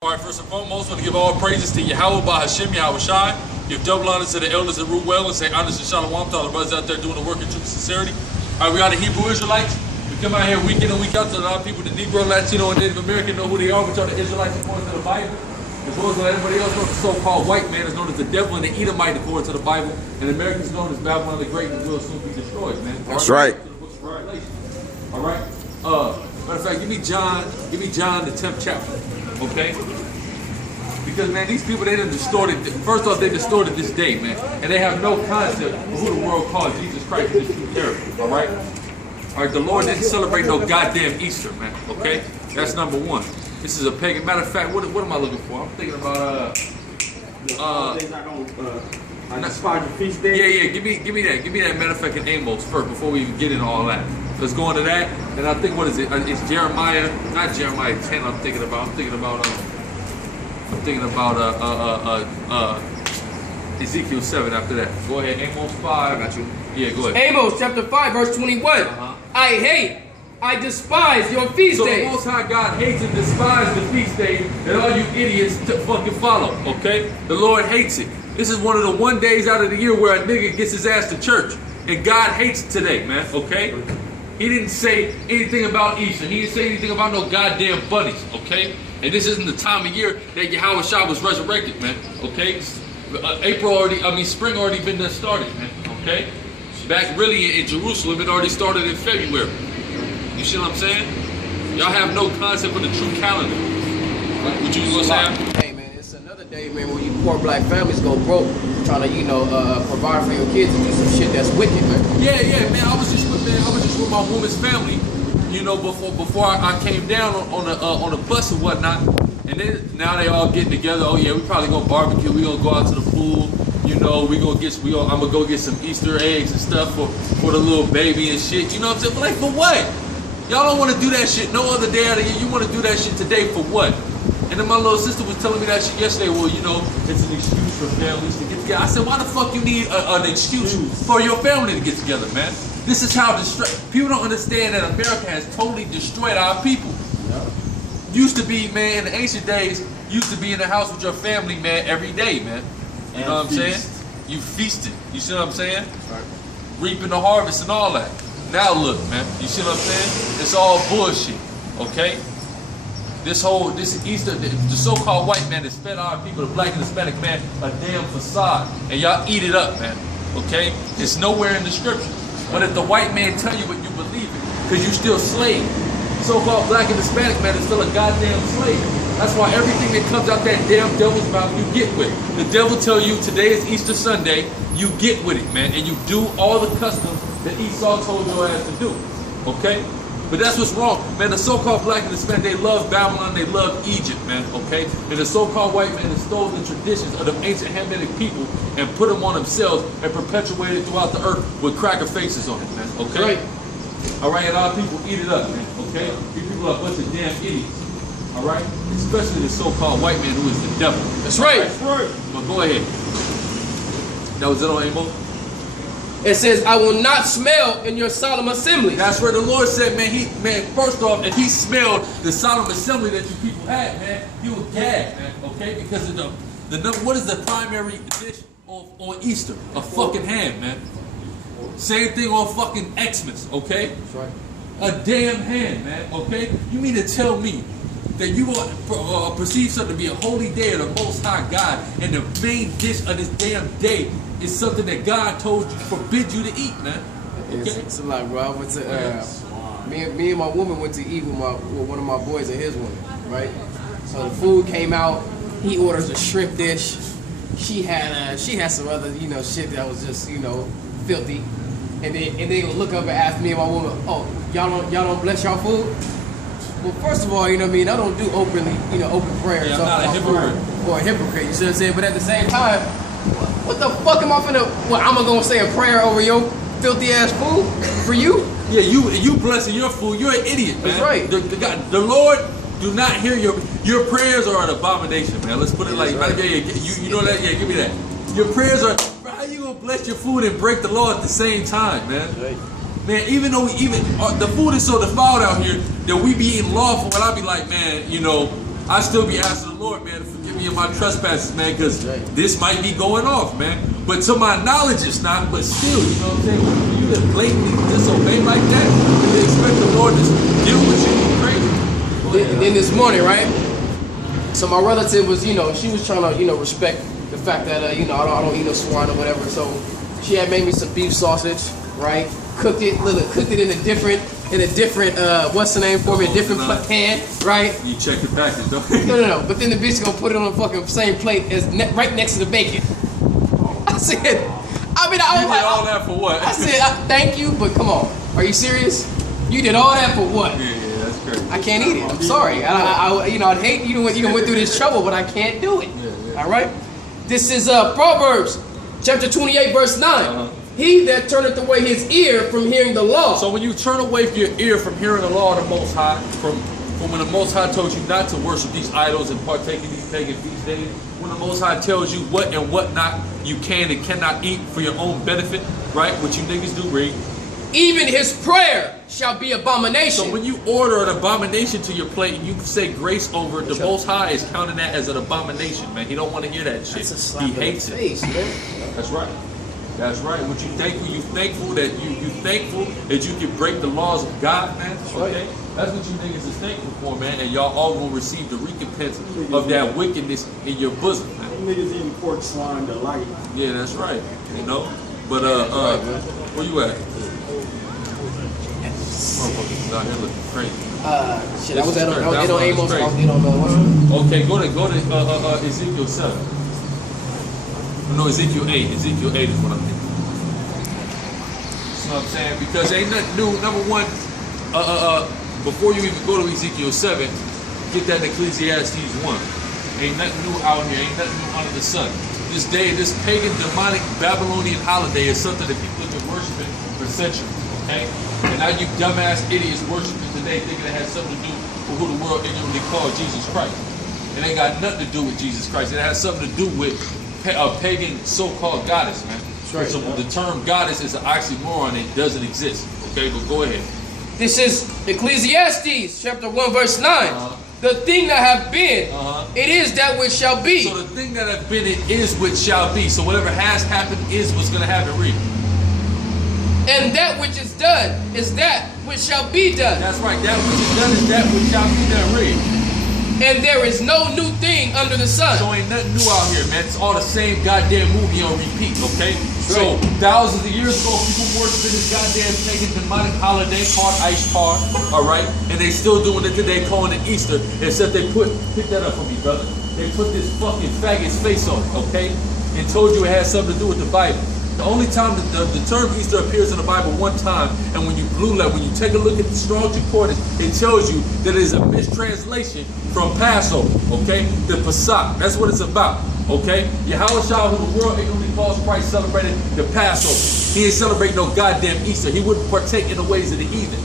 All right, first and foremost, I want to give all praises to Yahweh by Hashem, Yahweh Shai. Give double honor to the elders that rule well and say honor to Shalom to all the brothers out there doing the work in truth and sincerity. All right, we are the Hebrew Israelites. We come out here week in and week out to a lot of people, the Negro, Latino, and Native American know who they are, which are the Israelites according to the Bible. As well as everybody else knows, the so-called white man is known as the devil and the Edomite according to the Bible. And Americans known as Babylon the Great and will soon be destroyed, man. That's right. All right. Matter of fact, give me John the 10th chapter. Okay? Because, man, these people, they done distorted, first off, they distorted this day, man. And they have no concept of who the world calls Jesus Christ in this true character, all right? All right, the Lord didn't celebrate no goddamn Easter, man, okay? That's number one. This is a pagan. Matter of fact, what am I looking for? I'm thinking about, I despise the feast day. Yeah, give me that. Matter of fact, in Amos first, before we even get into all that. Let's go into that. And I think, what is it? It's Jeremiah, not Jeremiah 10 I'm thinking about Ezekiel 7 after that. Go ahead, Amos 5. I got you. Yeah, go ahead. Amos chapter 5, verse 21. I despise your feast days. So the Most High God hates and despises the feast days that all you idiots fucking follow, okay? The Lord hates it. This is one of the one days out of the year where a nigga gets his ass to church. And God hates it today, man, okay? He didn't say anything about Easter. He didn't say anything about no goddamn bunnies, okay? And this isn't the time of year that Yahweh Shai was resurrected, man, okay? Spring already been done started, man, okay? Back really in Jerusalem, it already started in February. You see what I'm saying? Y'all have no concept of the true calendar. What you gonna say? Hey, man, it's another day, man, where you poor black families go broke trying to, provide for your kids and do some shit that's wicked, man. Yeah, man. I was just with my woman's family, before I came down on a bus and whatnot. And then now they all getting together. Oh yeah, we probably gonna barbecue. We gonna go out to the pool. I'm gonna go get some Easter eggs and stuff for the little baby and shit. You know what I'm saying? But like, for what? Y'all don't want to do that shit no other day out of the year. You want to do that shit today for what? And then my little sister was telling me that shit yesterday. Well, it's an excuse for families to get together. I said, why the fuck you need an excuse for your family to get together, man? This is how people don't understand that America has totally destroyed our people. Yeah. Used to be, man, in the ancient days, used to be in the house with your family, man, every day, man. You know what I'm saying? You feasted. You see what I'm saying? Right. Reaping the harvest and all that. Now look, man. You see what I'm saying? It's all bullshit. Okay? This Easter, the so-called white man has fed our people, the black and Hispanic man, a damn facade. And y'all eat it up, man. Okay? It's nowhere in the scripture. But if the white man tell you what you believe in, because you still slave. So-called black and Hispanic man is still a goddamn slave. That's why everything that comes out that damn devil's mouth, you get with. The devil tell you today is Easter Sunday, you get with it, man, and you do all the customs that Esau told your ass to do, okay? But that's what's wrong, man. The so-called black and Hispanic, they love Babylon, they love Egypt, man, okay? And the so-called white man has stole the traditions of the ancient Hamitic people and put them on themselves and perpetuated throughout the earth with cracker faces on it, man, okay? Right. All right, and our people eat it up, man, okay? These people are a bunch of damn idiots. All right? Especially the so-called white man who is the devil. That's right. That's right. But go ahead. That was it on Amos? It says, I will not smell in your solemn assembly. That's where the Lord said, man, first off, if he smelled the solemn assembly that you people had, man, he would gag, man, okay? Because of what is the primary dish on Easter? A fucking ham, man. Same thing on fucking Xmas, okay? That's right. A damn ham, man, okay? You mean to tell me that you perceive something to be a holy day of the Most High God, and the main dish of this damn day is something that God forbid you to eat, man? Okay? It's a lot, bro. I went to, me and my woman went to eat with one of my boys and his woman, right? So the food came out. He orders a shrimp dish. She had some other, shit that was just, filthy. And they gonna look up and ask me and my woman, oh, y'all don't bless y'all food? Well, first of all, I don't do open prayers. Yeah, I'm not a hypocrite. Or a hypocrite, you see what I'm saying? But at the same time, what the fuck am I I'm gonna say a prayer over your filthy ass food for you? Yeah, you blessing your food, you're an idiot, man. That's right. The Lord do not hear your prayers are an abomination, man. Let's put it like, right. You know that? Yeah, give me that. Your prayers are, how you gonna bless your food and break the law at the same time, man? Right. Man, even though the food is so defiled out here that we be eating lawful, and I be like, man, I still be asking the Lord, man, to forgive me of my trespasses, man, because this might be going off, man. But to my knowledge, it's not. But still, you know what I'm saying? When you just blatantly disobey like that, you expect the Lord to deal with you crazy. Then this morning, right? So my relative was, you know, she was trying to, you know, respect the fact that, you know, I don't eat no swine or whatever. So she had made me some beef sausage, right? Cooked it in a different, what's the name for me? A different pan, right? You check the package, don't you? No. But then the bitch gonna put it on the fucking same plate as right next to the bacon. I said, You did all that for what? I said, thank you, but come on, are you serious? You did all that for what? Yeah, that's crazy. I can't eat it. I'm sorry. I you know, I'd hate you went through this trouble, but I can't do it. Yeah. All right. This is Proverbs, chapter 28, verse 9. He that turneth away his ear from hearing the law. So when you turn away your ear from hearing the law of the Most High, from when the Most High told you not to worship these idols and partake in these pagan feast days, when the Most High tells you what and what not you can and cannot eat for your own benefit, right? What you niggas do, read. Even his prayer shall be abomination. So when you order an abomination to your plate and you say grace over it, the Most High is counting that as an abomination, man. He don't want to hear that shit. He hates it. Man. That's right. That's right. What you thankful? You thankful that you thankful that you can break the laws of God, man. Okay, that's what you niggas is thankful for, man. And y'all all will receive the recompense of that wickedness in your bosom, man. Niggas eating pork swine delight. Yeah, that's right. You know, but where you at? Motherfuckers out here looking crazy. Shit, I was on Amos. Okay, go to Ezekiel 7. No, Ezekiel 8. Ezekiel 8 is what I'm thinking. You know what I'm saying? Because ain't nothing new. Number one, before you even go to Ezekiel 7, get that Ecclesiastes 1. Ain't nothing new out here. Ain't nothing new under the sun. This day, this pagan, demonic, Babylonian holiday is something that people have been worshiping for centuries. Okay? And now you dumbass idiots worshiping today thinking it has something to do with who the world ignorantly called Jesus Christ. It ain't got nothing to do with Jesus Christ. It has something to do with a pagan so-called goddess, man. Right. So the term goddess is an oxymoron. It doesn't exist. Okay, but go ahead. This is Ecclesiastes chapter 1 verse 9. The thing that have been, it is that which shall be. So the thing that have been, it is which shall be. So whatever has happened is what's going to happen. Read. And that which is done is that which shall be done. That's right. That which is done is that which shall be done. Read. And there is no new thing under the sun. So ain't nothing new out here, man. It's all the same goddamn movie on repeat, okay? So thousands of years ago, people worshiping this goddamn pagan demonic holiday called Ishtar, all right? And they still doing it today, calling it Easter. Except they pick that up for me, brother. They put this fucking faggot's face on it, okay? And told you it had something to do with the Bible. The only time the term Easter appears in the Bible one time, and when you take a look at the Strong's Concordance, it tells you that it is a mistranslation from Passover, okay? The Pesach, that's what it's about, okay? Yahweh Shah, who the world ignorantly calls Christ, celebrated the Passover. He ain't celebrating no goddamn Easter. He wouldn't partake in the ways of the heathen.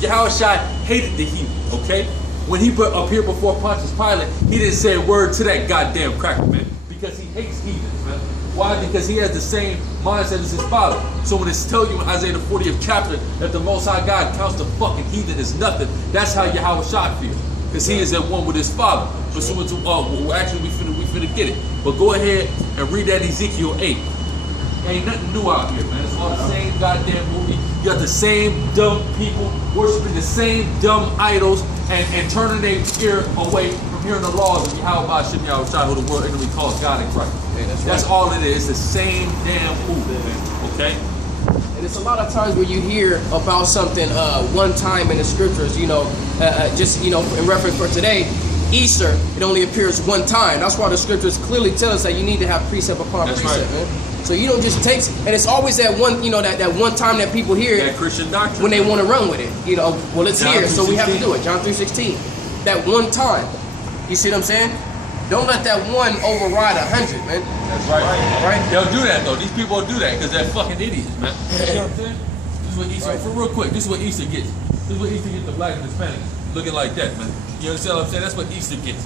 Yahweh Shah hated the heathen, okay? When he appeared before Pontius Pilate, he didn't say a word to that goddamn cracker, man, because he hates heathens, man. Why? Because he has the same mindset as his father. So when it's telling you in Isaiah the 40th chapter that the Most High God counts the fucking heathen as nothing, that's how Yahweh Shah feels. Because he is at one with his father. Pursuant to, actually we finna get it. But go ahead and read that Ezekiel 8. Ain't nothing new out here, man. It's all the same goddamn movie. You got the same dumb people worshiping the same dumb idols and turning their ear away from hearing the laws of Yahweh Shem Yahweh Shai, who the world ignorantly calls God in Christ. Yeah, that's all it is. It's the same damn movie, man. Okay? And it's a lot of times where you hear about something one time in the scriptures, you know, just, you know, in reference for today, Easter, it only appears one time. That's why the scriptures clearly tell us that you need to have precept upon precept, man. So you don't just take, and it's always that one, you know, that one time that people hear that Christian doctrine when they want to run with it. You know, well, it's John here, so we have to 3:16. do it. John 3:16. That one time. You see what I'm saying? Don't let that one override 100, man. That's right. Right? They'll do that though. These people will do that because they're fucking idiots, man. You know what I'm saying? This is what Easter, for real quick, this is what Easter gets. This is what Easter gets the black and Hispanic looking like that, man. You understand what I'm saying? That's what Easter gets.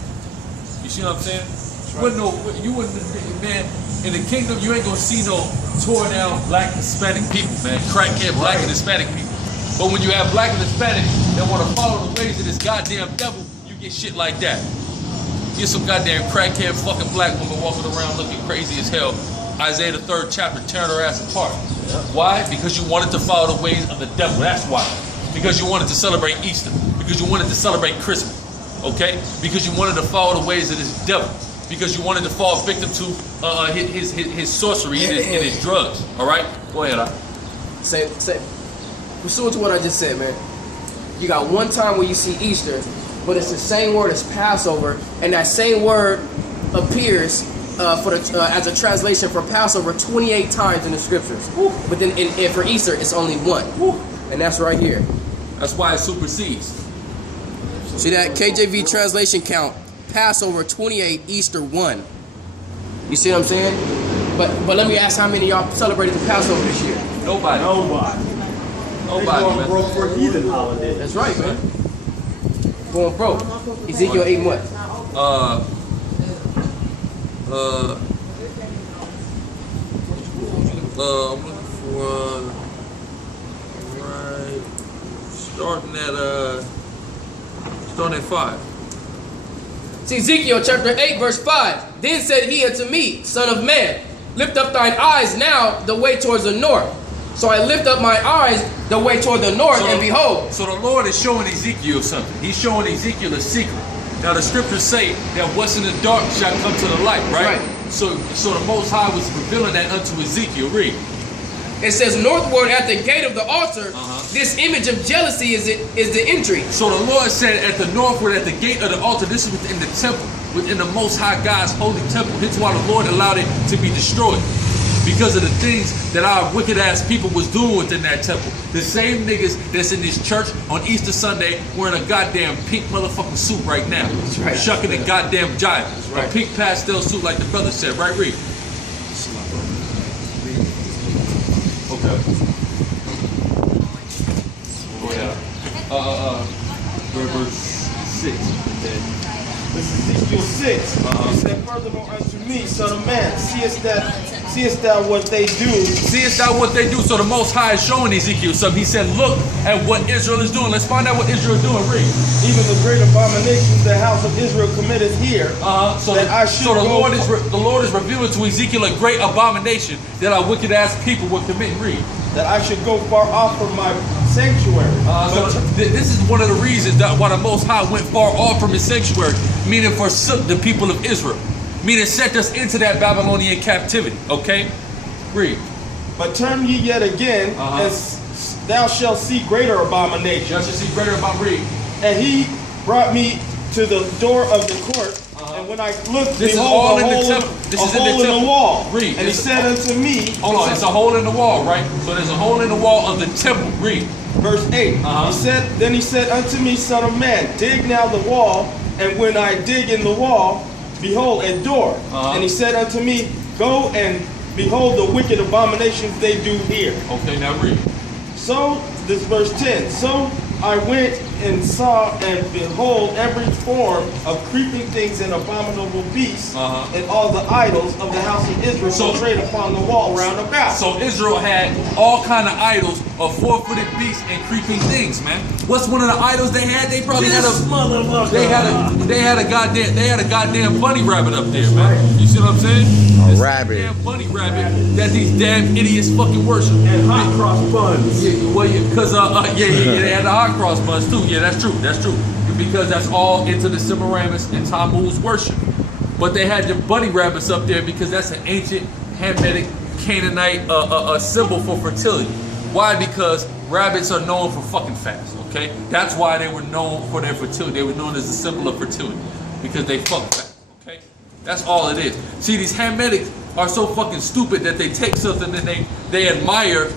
You see what I'm saying? You wouldn't, man, in the kingdom, you ain't gonna see no tore down black Hispanic people, man. Crackhead black and Hispanic people. But when you have black and Hispanic that want to follow the ways of this goddamn devil, you get shit like that. Get some goddamn crackhead fucking black woman walking around looking crazy as hell. Isaiah the 3rd chapter, tearing her ass apart. Why? Because you wanted to follow the ways of the devil. That's why. Because you wanted to celebrate Easter. Because you wanted to celebrate Christmas. Okay? Because you wanted to follow the ways of this devil. Because you wanted to fall victim to his sorcery and his drugs. All right? Go ahead. Say, pursuant to what I just said, man. You got one time where you see Easter, but it's the same word as Passover, and that same word appears as a translation for Passover 28 times in the scriptures. Woo. But then for Easter, it's only one. Woo. And that's right here. That's why it supersedes. See that? KJV translation count. Passover 28, Easter 1. You see what I'm saying? But let me ask, how many of y'all celebrated the Passover this year? Nobody. They going broke for heathen holiday. That's right, man. Going broke. Ezekiel 8 and what? I'm looking for right, starting at 5. See, Ezekiel chapter 8 verse 5. Then said he unto me, Son of man, lift up thine eyes now the way towards the north. So I lift up my eyes the way toward the north, and behold. So the Lord is showing Ezekiel something. He's showing Ezekiel a secret. Now the scriptures say that what's in the dark shall come to the light, right? So the Most High was revealing that unto Ezekiel. Read. It says, northward at the gate of the altar, this image of jealousy is the entry. So the Lord said at the northward at the gate of the altar, this is within the temple, within the Most High God's holy temple. That's why the Lord allowed it to be destroyed. Because of the things that our wicked ass people was doing within that temple. The same niggas that's in this church on Easter Sunday wearing a goddamn pink motherfucking suit right now. That's right. Shucking a goddamn jive. Right. A pink pastel suit like the brother said. Right, read. Okay. Oh yeah. Verse 6. This is Ezekiel 6. He said, furthermore unto me, son of man, seest thou what they do? Seest thou what they do? So the Most High is showing Ezekiel something. He said, look at what Israel is doing. Let's find out what Israel is doing. Read. Even the great abominations the house of Israel committeth here. So the Lord is revealing to Ezekiel a great abomination that our wicked ass people would commit. Read. That I should go far off from my sanctuary. This is one of the reasons that why the Most High went far off from his sanctuary, meaning forsook the people of Israel, meaning sent us into that Babylonian captivity. Okay? Read. But turn ye yet again, and thou shalt see greater abominations. Thou shalt see greater abominations. Read. And he brought me to the door of the court, and when I looked, this behold, is all in the temple. This is in the wall. Read. And he said unto me, hold on, it's a hole in the wall, right? So there's a hole in the wall of the temple. Read. Verse 8. Then he said unto me, son of man, dig now the wall, and when I dig in the wall, behold a door. And he said unto me, go and behold the wicked abominations they do here. Okay, now read. So, this verse 10. So I went and saw and behold every form of creeping things and abominable beasts and all the idols of the house of Israel portrayed upon the wall round about. So Israel had all kind of idols of 4-footed beasts and creeping things, man. What's one of the idols they had? They probably had a goddamn bunny rabbit up there, man. You see what I'm saying? A rabbit. Damn bunny rabbit that these damn idiots fucking worship. And hot cross buns. Yeah, well, because they had the hot cross buns too. Yeah, that's true. That's true. Because that's all into the Semiramis and Tammuz worship. But they had the bunny rabbits up there because that's an ancient Hamitic Canaanite symbol for fertility. Why? Because rabbits are known for fucking fast. Okay, that's why they were known for their fertility. They were known as a symbol of fertility because they fuck fast. Okay, that's all it is. See, these Hamitics are so fucking stupid that they take something and they admire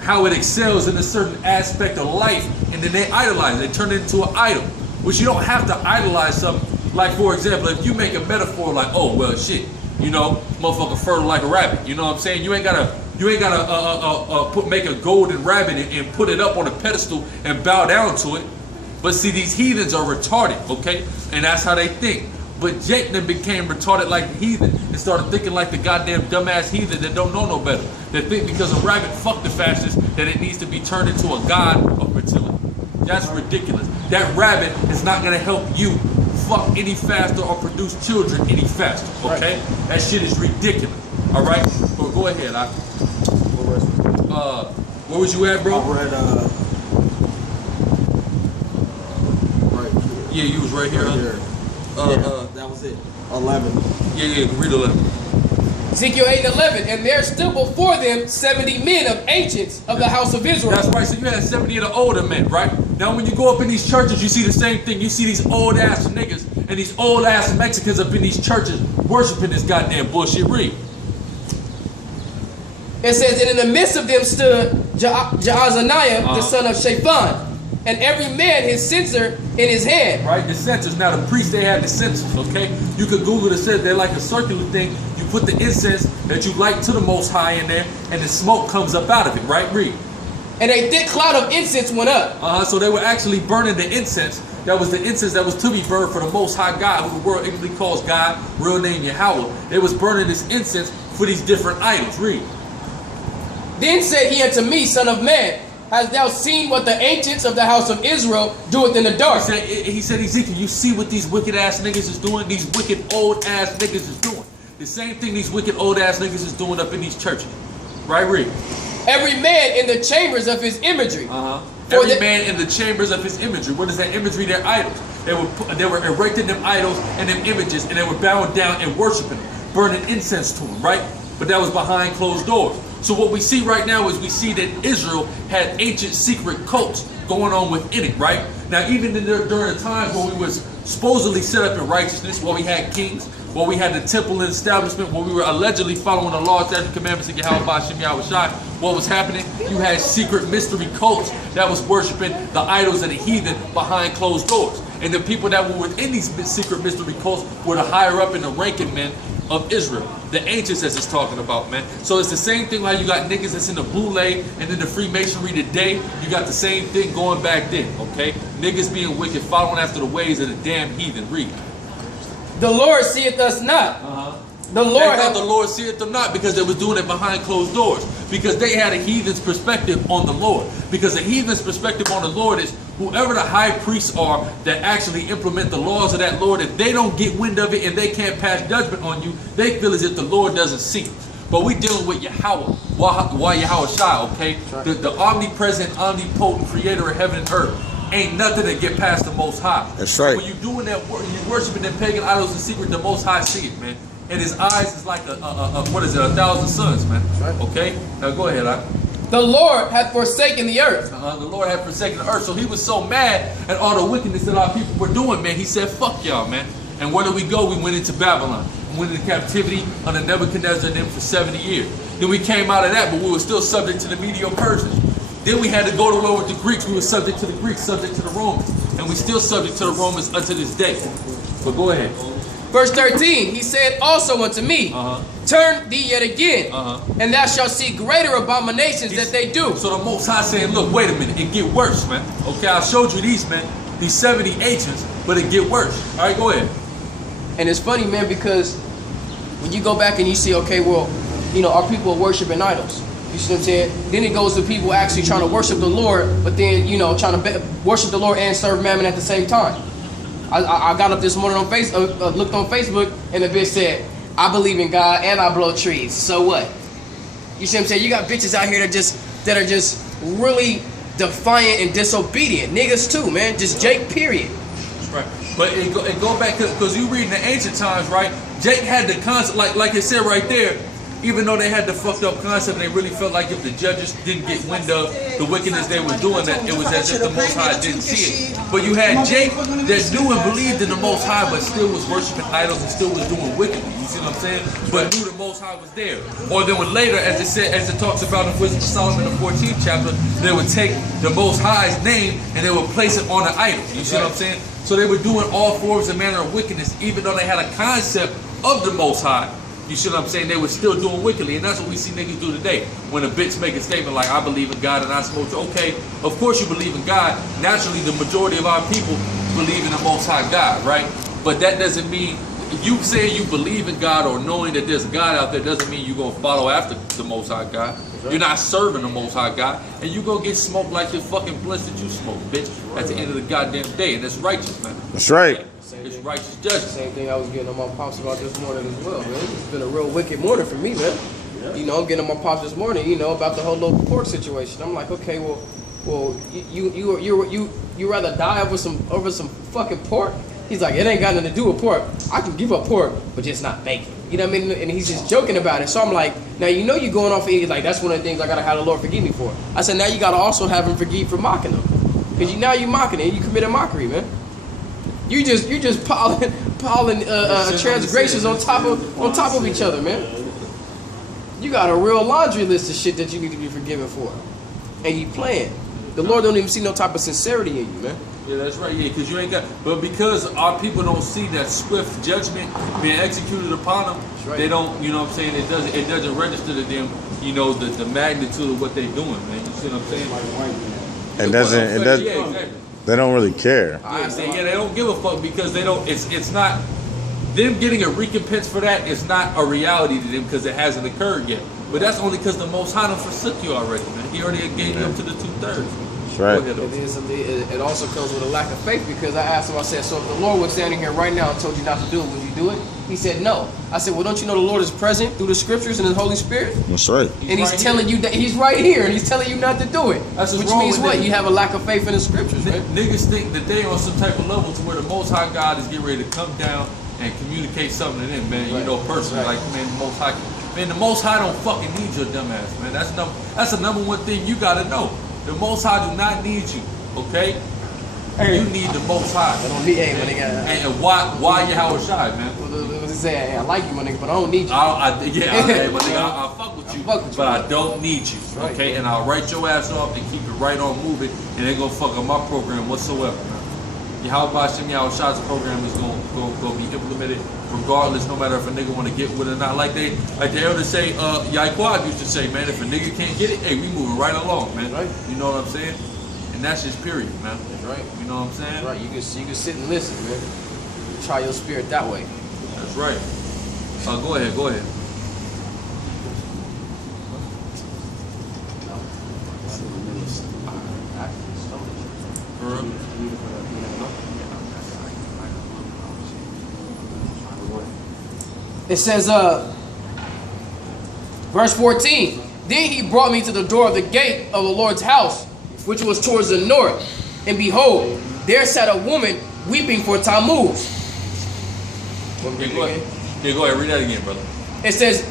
how it excels in a certain aspect of life, and then they idolize it. They turn it into an idol, which you don't have to idolize something. Like, for example, if you make a metaphor like, oh, well, shit, you know, motherfucker fertile like a rabbit. You know what I'm saying? You ain't gotta make a golden rabbit and put it up on a pedestal and bow down to it. But see, these heathens are retarded, okay? And that's how they think. But Jake then became retarded like the heathen and started thinking like the goddamn dumbass heathen that don't know no better. That think because a rabbit fucked the fascists that it needs to be turned into a god of fertility. That's ridiculous. That rabbit is not gonna help you fuck any faster or produce children any faster. Okay, that shit is ridiculous. All right, but go ahead. Where was you at, bro? I read right here. Yeah, you was right here. That was it. 11. Yeah, read 11. Ezekiel 8 and 11, and there stood before them 70 men of ancients of the house of Israel. That's right, so you had 70 of the older men, right? Now when you go up in these churches, you see the same thing. You see these old ass niggas and these old ass Mexicans up in these churches worshiping this goddamn bullshit. Read. It says, and in the midst of them stood Jaazaniah, the son of Shaphan, and every man his censer in his hand. Right, the censers. Now the priests, they had the censers, okay? You could Google it, says they're like a circular thing. You put the incense that you light to the Most High in there, and the smoke comes up out of it, right? Read. And a thick cloud of incense went up. So they were actually burning the incense. That was the incense that was to be burned for the Most High God, who the world English calls God, real name Yahweh. They was burning this incense for these different idols. Read. Then said he unto me, Son of man, hast thou seen what the ancients of the house of Israel doeth in the dark? He said, Ezekiel, you see what these wicked ass niggas is doing? These wicked old ass niggas is doing. The same thing these wicked old ass niggas is doing up in these churches. Right, read. Every man in the chambers of his imagery. Every man in the chambers of his imagery. What is that imagery? Their idols. They were erecting them idols and them images, and they were bowing down and worshiping them, burning incense to them, right? But that was behind closed doors. So what we see right now is we see that Israel had ancient secret cults going on within it, right? Now, even during the times when we was supposedly set up in righteousness, where we had kings, where we had the temple and establishment, where we were allegedly following the laws, statutes, commandments of Yahweh Shem Yahushai, what was happening? You had secret mystery cults that was worshiping the idols of the heathen behind closed doors. And the people that were within these secret mystery cults were the higher up in the ranking men of Israel, the ancients as it's talking about, man. So it's the same thing like you got niggas that's in the Boule and then the Freemasonry today. You got the same thing going back then, okay? Niggas being wicked, following after the ways of the damn heathen. Read. The Lord seeth us not. The Lord seeth them not, because they was doing it behind closed doors. Because they had a heathen's perspective on the Lord. Because a heathen's perspective on the Lord is whoever the high priests are that actually implement the laws of that Lord, if they don't get wind of it and they can't pass judgment on you, they feel as if the Lord doesn't see it. But we dealing with Yahweh, why Yahweh Shai, okay? The omnipresent, omnipotent creator of heaven and earth. Ain't nothing that get past the Most High. That's right. When you doing that work, you worshiping them pagan idols in secret, the Most High see it, man. And his eyes is like 1,000 suns, man. Right. Okay? Now go ahead, The Lord hath forsaken the earth. The Lord hath forsaken the earth. So he was so mad at all the wickedness that our people were doing, man. He said, fuck y'all, man. And where did we go? We went into Babylon. We went into captivity under Nebuchadnezzar and them for 70 years. Then we came out of that, but we were still subject to the Medo-Persians. Then we had to go to war with the Greeks. We were subject to the Greeks, subject to the Romans. And we still subject to the Romans unto this day. But go ahead. Verse 13, he said also unto me, turn thee yet again, and thou shalt see greater abominations that they do. So the Most High saying, look, wait a minute, it get worse, man. Okay, I showed you these men, these 70 ancients, but it get worse. All right, go ahead. And it's funny, man, because when you go back and you see, okay, well, you know, our people are worshiping idols. You see what I'm saying? Then it goes to people actually trying to worship the Lord, but then, you know, trying to worship the Lord and serve mammon at the same time. I got up this morning on Facebook, looked on Facebook, and the bitch said, I believe in God and I blow trees. So what? You see what I'm saying? You got bitches out here that are just really defiant and disobedient. Niggas too, man. Just Jake, period. That's right. But it go back, because you read in the ancient times, right? Jake had the concept, like it said right there, even though they had the fucked up concept, and they really felt like if the judges didn't get wind of the wickedness they were doing, that it was as if the Most High didn't see it. But you had Jake that knew and believed in the Most High, but still was worshiping idols and still was doing wickedly. You see what I'm saying? But knew the Most High was there. Or then when later, as it talks about in Wisdom of Solomon, the 14th chapter, they would take the Most High's name and they would place it on an idol. You see what I'm saying? So they were doing all forms and manner of wickedness, even though they had a concept of the Most High. You see what I'm saying? They were still doing wickedly, and that's what we see niggas do today. When a bitch make a statement like, I believe in God and I smoke, okay, of course you believe in God. Naturally, the majority of our people believe in the Most High God, right? But that doesn't mean, you saying you believe in God or knowing that there's God out there doesn't mean you're going to follow after the Most High God. You're not serving the Most High God, and you go get smoked like your fucking blunts that you smoke, bitch, at the end of the goddamn day, and that's righteous, man. That's right. It's righteous judgment. Same thing I was getting on my pops about this morning as well, man. It's been a real wicked morning for me, man. Yeah. You know, I'm getting on my pops this morning, you know, about the whole local pork situation. I'm like, okay, well, you rather die over some fucking pork? He's like, it ain't got nothing to do with pork. I can give up pork, but just not bacon. You know what I mean? And he's just joking about it. So I'm like, now you know you're going off eating. Like, that's one of the things I gotta have the Lord forgive me for. I said, now you gotta also have him forgive for mocking him, because now you mocking it. You committed mockery, man. You just piling transgressions on top of each other, man. You got a real laundry list of shit that you need to be forgiven for, and you playing. The Lord don't even see no type of sincerity in you, man. Yeah, that's right. Yeah, because you ain't got. But because our people don't see that swift judgment being executed upon them, right. They don't. You know what I'm saying? It doesn't register to them. You know the magnitude of what they're doing, man. You see what I'm saying? It doesn't. Yeah, exactly. They don't really care. Yeah, they don't give a fuck because they don't. It's not them getting a recompense for that. Is not a reality to them because it hasn't occurred yet. But that's only because the Most High done forsook you already, man. He already gave you up to the 2/3. Right. It also comes with a lack of faith, because I asked him, I said, so if the Lord was standing here right now and told you not to do it, would you do it? He said no. I said, well, don't you know the Lord is present through the scriptures and his Holy Spirit? That's right. And he's telling you that he's right here and he's telling you not to do it. Which means what? You have a lack of faith in the scriptures, right? Niggas think that they on some type of level to where the Most High God is getting ready to come down and communicate something to them, man. Right. You know, personally, like, man, the Most High don't fucking need your dumb ass, man. That's the number one thing you gotta know. The Most High do not need you, okay? Hey. You need the Most High. I don't need, hey, my nigga. And why you Howard Shy, man? What say? Hey, I like you, my nigga, but I don't need you. I fuck with you, but I don't need you, okay? And I'll write your ass off and keep it right on moving, and they gonna fuck up my program whatsoever, man. Yahweh Shem Yahweh Shah's program is gonna be implemented regardless, no matter if a nigga wanna get with it or not. Like the elders say, Yaquad used to say, man, if a nigga can't get it, hey, we moving right along, man. Right. You know what I'm saying? And that's just period, man. That's right. You know what I'm saying? That's right. You can sit and listen, man. Try your spirit that way. That's right. Go ahead. It says, verse 14, then he brought me to the door of the gate of the Lord's house, which was towards the north. And behold, there sat a woman weeping for Tammuz. Go ahead, read that again, brother. It says,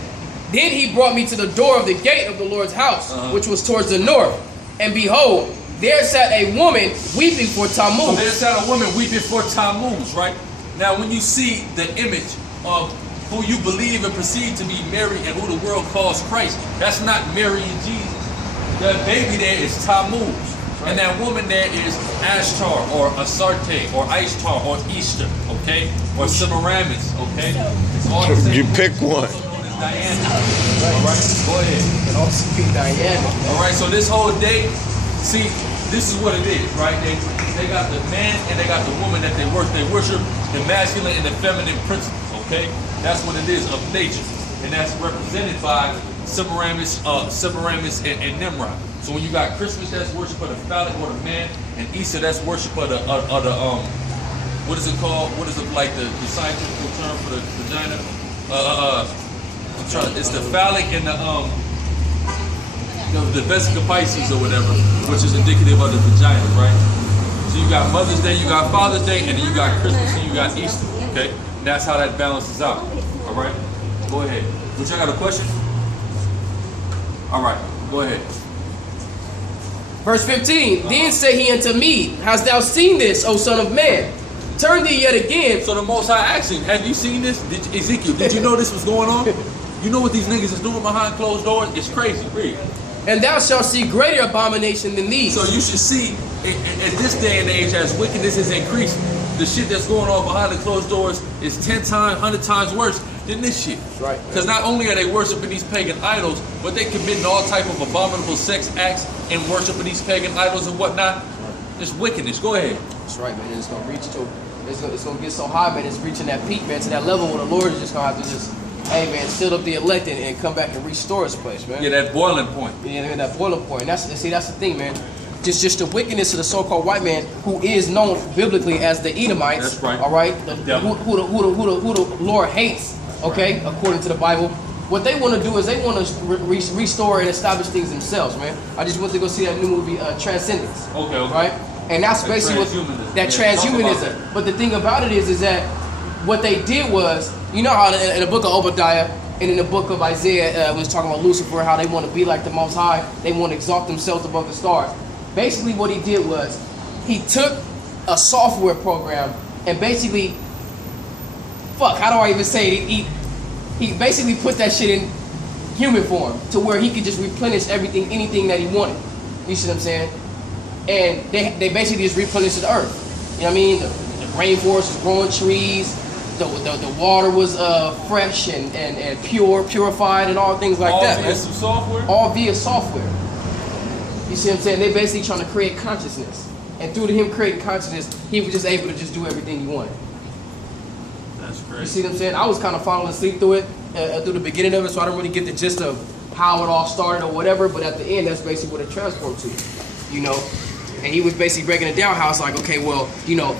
then he brought me to the door of the gate of the Lord's house, which was towards the north. And behold, there sat a woman weeping for Tammuz. So there sat a woman weeping for Tammuz, right? Now, when you see the image of who you believe and perceive to be Mary and who the world calls Christ, that's not Mary and Jesus. That baby there is Tammuz. Right. And that woman there is Ashtar or Asarte or Ishtar or Easter, okay? Or Semiramis, okay? It's all the same. You pick one. Diana. All right, go ahead. And also be Diana. All right, so this whole day, see, this is what it is, right? They got the man and they got the woman that they worship. They worship the masculine and the feminine principles, okay? That's what it is of nature. And that's represented by Semiramis and Nimrod. So when you got Christmas, that's worship of the phallic or the man, and Easter, that's worship of the what is it called? What is it, like the scientific term for the vagina? It's the phallic and the vesica Pisces or whatever, which is indicative of the vagina, right? So you got Mother's Day, you got Father's Day, and then you got Christmas, and you got Easter, okay? And that's how that balances out, all right? Go ahead. Which I got a question? All right, go ahead. Verse 15, then said he unto me, hast thou seen this, O son of man? Turn thee yet again. So the Most High asked him, have you seen this? Ezekiel, did you know this was going on? You know what these niggas is doing behind closed doors? It's crazy, read. And thou shalt see greater abomination than these. So you should see, at this day and age, as wickedness is increasing, the shit that's going on behind the closed doors is 10 times, 100 times worse than this shit. Right. Because not only are they worshiping these pagan idols, but they committing all type of abominable sex acts and worshiping these pagan idols and whatnot. It's wickedness. Go ahead. That's right, man. It's gonna reach to, it's gonna get so high, man. It's reaching that peak, man, to that level where the Lord is just gonna have to just, hey, man, seal up the elect and come back and restore his place, man. Yeah, that boiling point. Yeah, that boiling point. And that's the thing, man. just the wickedness of the so-called white man, who is known biblically as the Edomites. That's right. All right, who the Lord hates. Okay, according to the Bible. What they want to do is they want to restore and establish things themselves, man. I just went to go see that new movie, Transcendence. Okay. Right, and that's basically what that transhumanism. But the thing about it is that what they did was, you know how in the book of Obadiah and in the book of Isaiah, was talking about Lucifer, how they want to be like the Most High, they want to exalt themselves above the stars. Basically, what he did was he took a software program and basically, how do I even say it? He basically put that shit in human form to where he could just replenish everything, anything that he wanted. You see what I'm saying? And they basically just replenished the earth. You know what I mean? The rainforest was growing trees. The water was fresh and purified and all things like that. All via some software? All via software. You see what I'm saying? They basically trying to create consciousness. And through him creating consciousness, he was just able to just do everything he wanted. That's great. You see what I'm saying? I was kind of falling asleep through it, through the beginning of it, so I don't really get the gist of how it all started or whatever, but at the end, that's basically what it transformed to, you know? And he was basically breaking it down how it's like, okay, well, you know,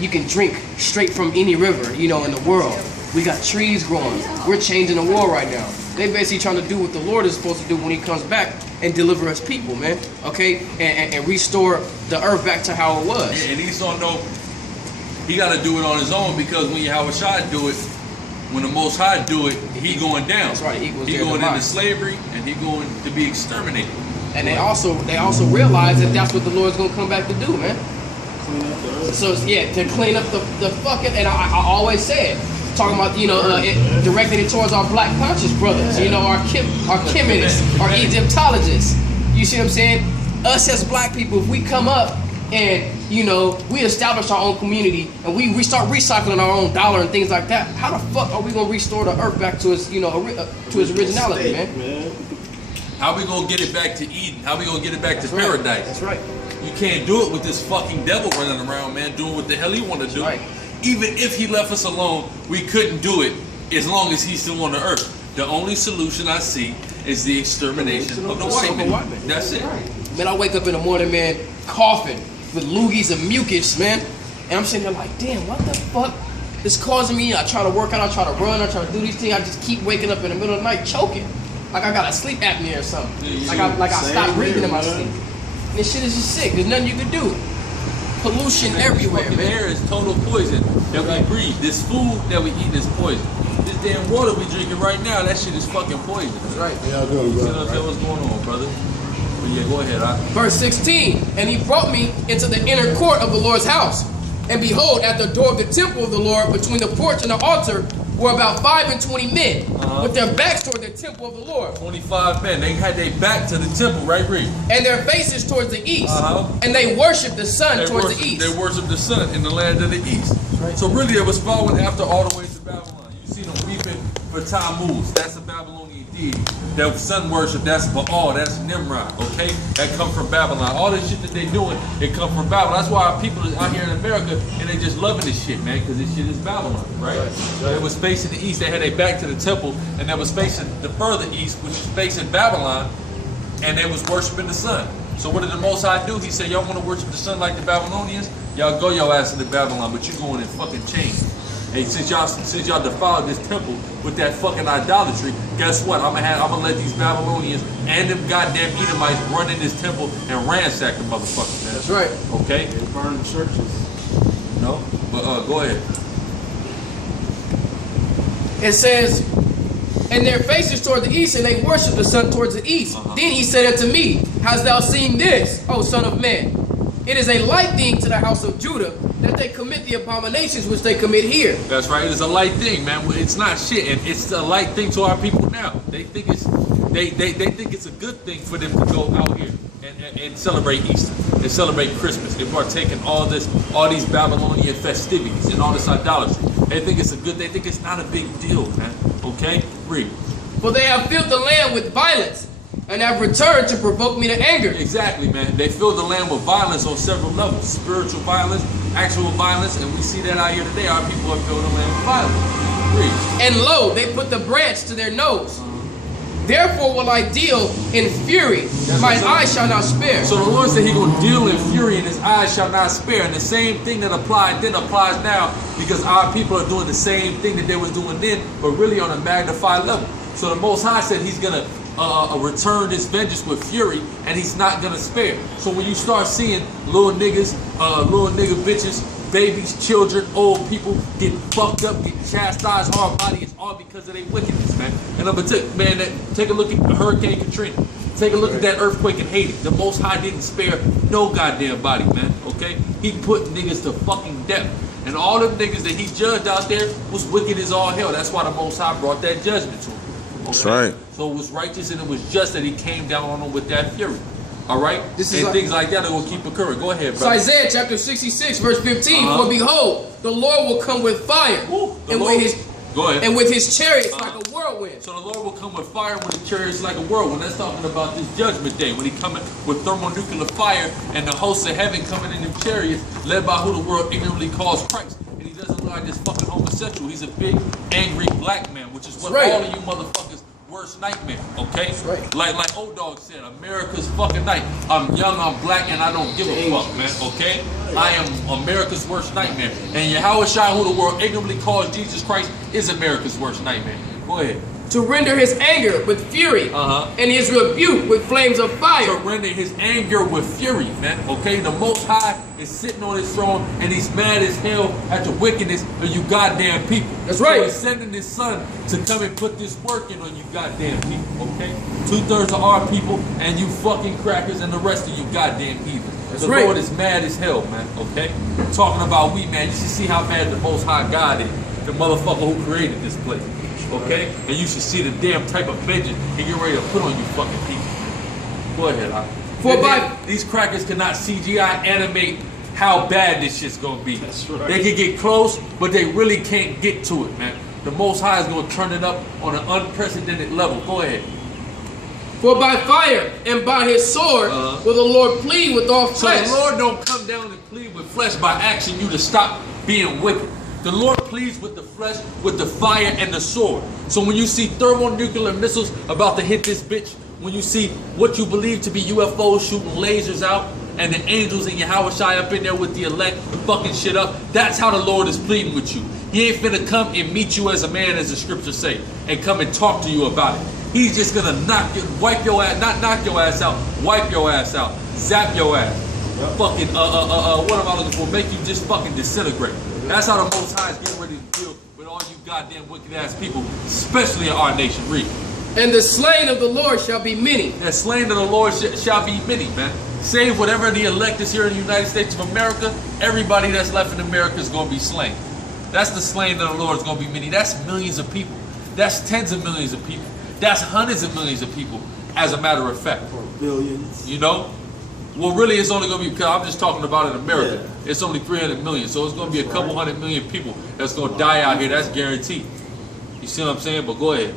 you can drink straight from any river, you know, in the world. We got trees growing. We're changing the world right now. They basically trying to do what the Lord is supposed to do when he comes back and deliver us people, man, okay? And restore the earth back to how it was. Yeah, and Esau know he got to do it on his own, because when Yahweh Shai do it, when the Most High do it, he going down. That's right. He going into slavery, and he going to be exterminated. And they also realize that that's what the Lord's gonna come back to do, man. So yeah, to clean up the fucking. And I always say it, talking about, you know, directing it towards our black conscious brothers, you know, our chemists, our Egyptologists. You see what I'm saying? Us as black people, if we come up and, you know, we establish our own community and we start recycling our own dollar and things like that, how the fuck are we gonna restore the earth back to its, you know, to its originality, man? How we gonna get it back to Eden? How we gonna get it back to paradise? That's right. You can't do it with this fucking devil running around, man, doing what the hell he want to do. Right. Even if he left us alone, we couldn't do it as long as he's still on the earth. The only solution I see is the extermination of the white man. That's it. Man, I wake up in the morning, man, coughing with loogies and mucus, man. And I'm sitting there like, damn, what the fuck is causing me? I try to work out, I try to run, I try to do these things. I just keep waking up in the middle of the night choking. Like I got a sleep apnea or something. Like I stopped breathing in my sleep. And this shit is just sick. There's nothing you can do. Pollution everywhere, man. The air is total poison that we breathe. This food that we eat is poison. This damn water we drinking right now, that shit is fucking poison. That's right. Yeah, good, You bro. know what's going on, brother? But yeah, go ahead. Verse 16, and he brought me into the inner court of the Lord's house. And behold, at the door of the temple of the Lord, between the porch and the altar, were about 25 men, with their backs toward the temple of the Lord. 25 men. They had their back to the temple, right, Reed? And their faces towards the east. And they worshiped the sun towards the east. They worshiped the sun in the land of the east. Right. So really it was following after all the way to Babylon. You see them weeping for Tammuz. That's a Babylonian deity. That sun worship, that's Baal, that's Nimrod, okay? That come from Babylon. All this shit that they doing, it come from Babylon. That's why people out here in America, and they just loving this shit, man, because this shit is Babylon, right? They was facing the east. They had their back to the temple, and they was facing the further east, which is facing Babylon, and they was worshiping the sun. So what did the Most High do? He said, y'all want to worship the sun like the Babylonians? Y'all go your ass into Babylon, but you going in fucking chains. Hey, since y'all defiled this temple with that fucking idolatry, guess what? I'm gonna let these Babylonians and them goddamn Edomites run in this temple and ransack the motherfuckers, man. That's right. Okay? They burn churches. No? But go ahead. It says, and their faces toward the east, and they worship the sun towards the east. Then he said unto me, hast thou seen this, O son of man? It is a light thing to the house of Judah that they commit the abominations which they commit here. That's right. It is a light thing, man. It's not shit, and it's a light thing to our people now. They think it's they think it's a good thing for them to go out here and celebrate Easter and celebrate Christmas. They partake in all these Babylonian festivities and all this idolatry. They think it's a good. They think it's not a big deal, man. Okay, read. For they have filled the land with violence, and have returned to provoke me to anger. Exactly, man. They filled the land with violence on several levels. Spiritual violence, actual violence, and we see that out here today. Our people have filled the land with violence. Read. And lo, they put the branch to their nose. Therefore will I deal in fury, mine eyes shall not spare. So the Lord said He gonna deal in fury, and His eyes shall not spare. And the same thing that applied then applies now, because our people are doing the same thing that they was doing then, but really on a magnified level. So the Most High said He's gonna return this vengeance with fury, and He's not gonna spare. So when you start seeing little niggas, little nigga bitches, babies, children, old people get fucked up, get chastised hard body, it's all because of their wickedness, man. And I'm gonna take a look at Hurricane Katrina. Take a look at that earthquake in Haiti. The Most High didn't spare no goddamn body, man. Okay? He put niggas to fucking death. And all them niggas that He judged out there was wicked as all hell. That's why the Most High brought that judgment to them. Okay? That's right. So it was righteous and it was just that He came down on them with that fury. All right? This is and like, things like that are going to keep occurring. Go ahead, so brother. Isaiah chapter 66, verse 15. For behold, the Lord will come with fire, and with his chariots like a whirlwind. So the Lord will come with fire, with his chariots like a whirlwind. That's talking about this judgment day, when He coming with thermonuclear fire and the hosts of heaven coming in them chariots, led by who the world ignorantly calls Christ. And He doesn't look like this fucking homosexual. He's a big, angry black man, which is what all of you motherfuckers' worst nightmare, okay? Right. Like old dog said, America's fucking night. I'm young, I'm black, and I don't give a fuck, man, okay? I am America's worst nightmare. And Yahweh Shai, who the world ignorantly calls Jesus Christ, is America's worst nightmare. Go ahead. To render his anger with fury, and his rebuke with flames of fire. To render his anger with fury, man, okay? The Most High is sitting on His throne, and He's mad as hell at the wickedness of you goddamn people. That's right. So He's sending His Son to come and put this work in on you goddamn people, okay? 2/3 of our people, and you fucking crackers, and the rest of you goddamn heathens. The Lord is mad as hell, man, okay? Talking about we, man, you should see how mad the Most High God is, the motherfucker who created this place. Okay? And you should see the damn type of vengeance He get ready to put on you fucking people. Go ahead, these crackers cannot CGI animate how bad this shit's gonna be. That's right. They can get close, but they really can't get to it, man. The Most High is gonna turn it up on an unprecedented level. Go ahead. For by fire and by his sword will the Lord plead with all flesh. So the Lord don't come down and plead with flesh by asking you to stop being wicked. The Lord pleads with the flesh, with the fire and the sword. So when you see thermonuclear missiles about to hit this bitch, when you see what you believe to be UFOs shooting lasers out, and the angels and Yahweh Shai up in there with the elect fucking shit up, that's how the Lord is pleading with you. He ain't finna come and meet you as a man, as the scriptures say, and come and talk to you about it. He's just gonna wipe your ass, not knock your ass out, wipe your ass out, zap your ass. Fucking, what am I looking for? Make you just fucking disintegrate. That's how the Most High is getting ready to deal with all you goddamn wicked ass people, especially in our nation. Read. And the slain of the Lord shall be many. The slain of the Lord shall be many, man. Save whatever the elect is here in the United States of America, everybody that's left in America is going to be slain. That's the slain of the Lord is going to be many. That's millions of people. That's tens of millions of people. That's hundreds of millions of people, as a matter of fact. Or billions. You know? Well, really, it's only going to be, because I'm just talking about in America. Yeah. It's only 300 million, so it's going to be a couple 100 million people that's going to die out here. That's guaranteed. You see what I'm saying? But go ahead.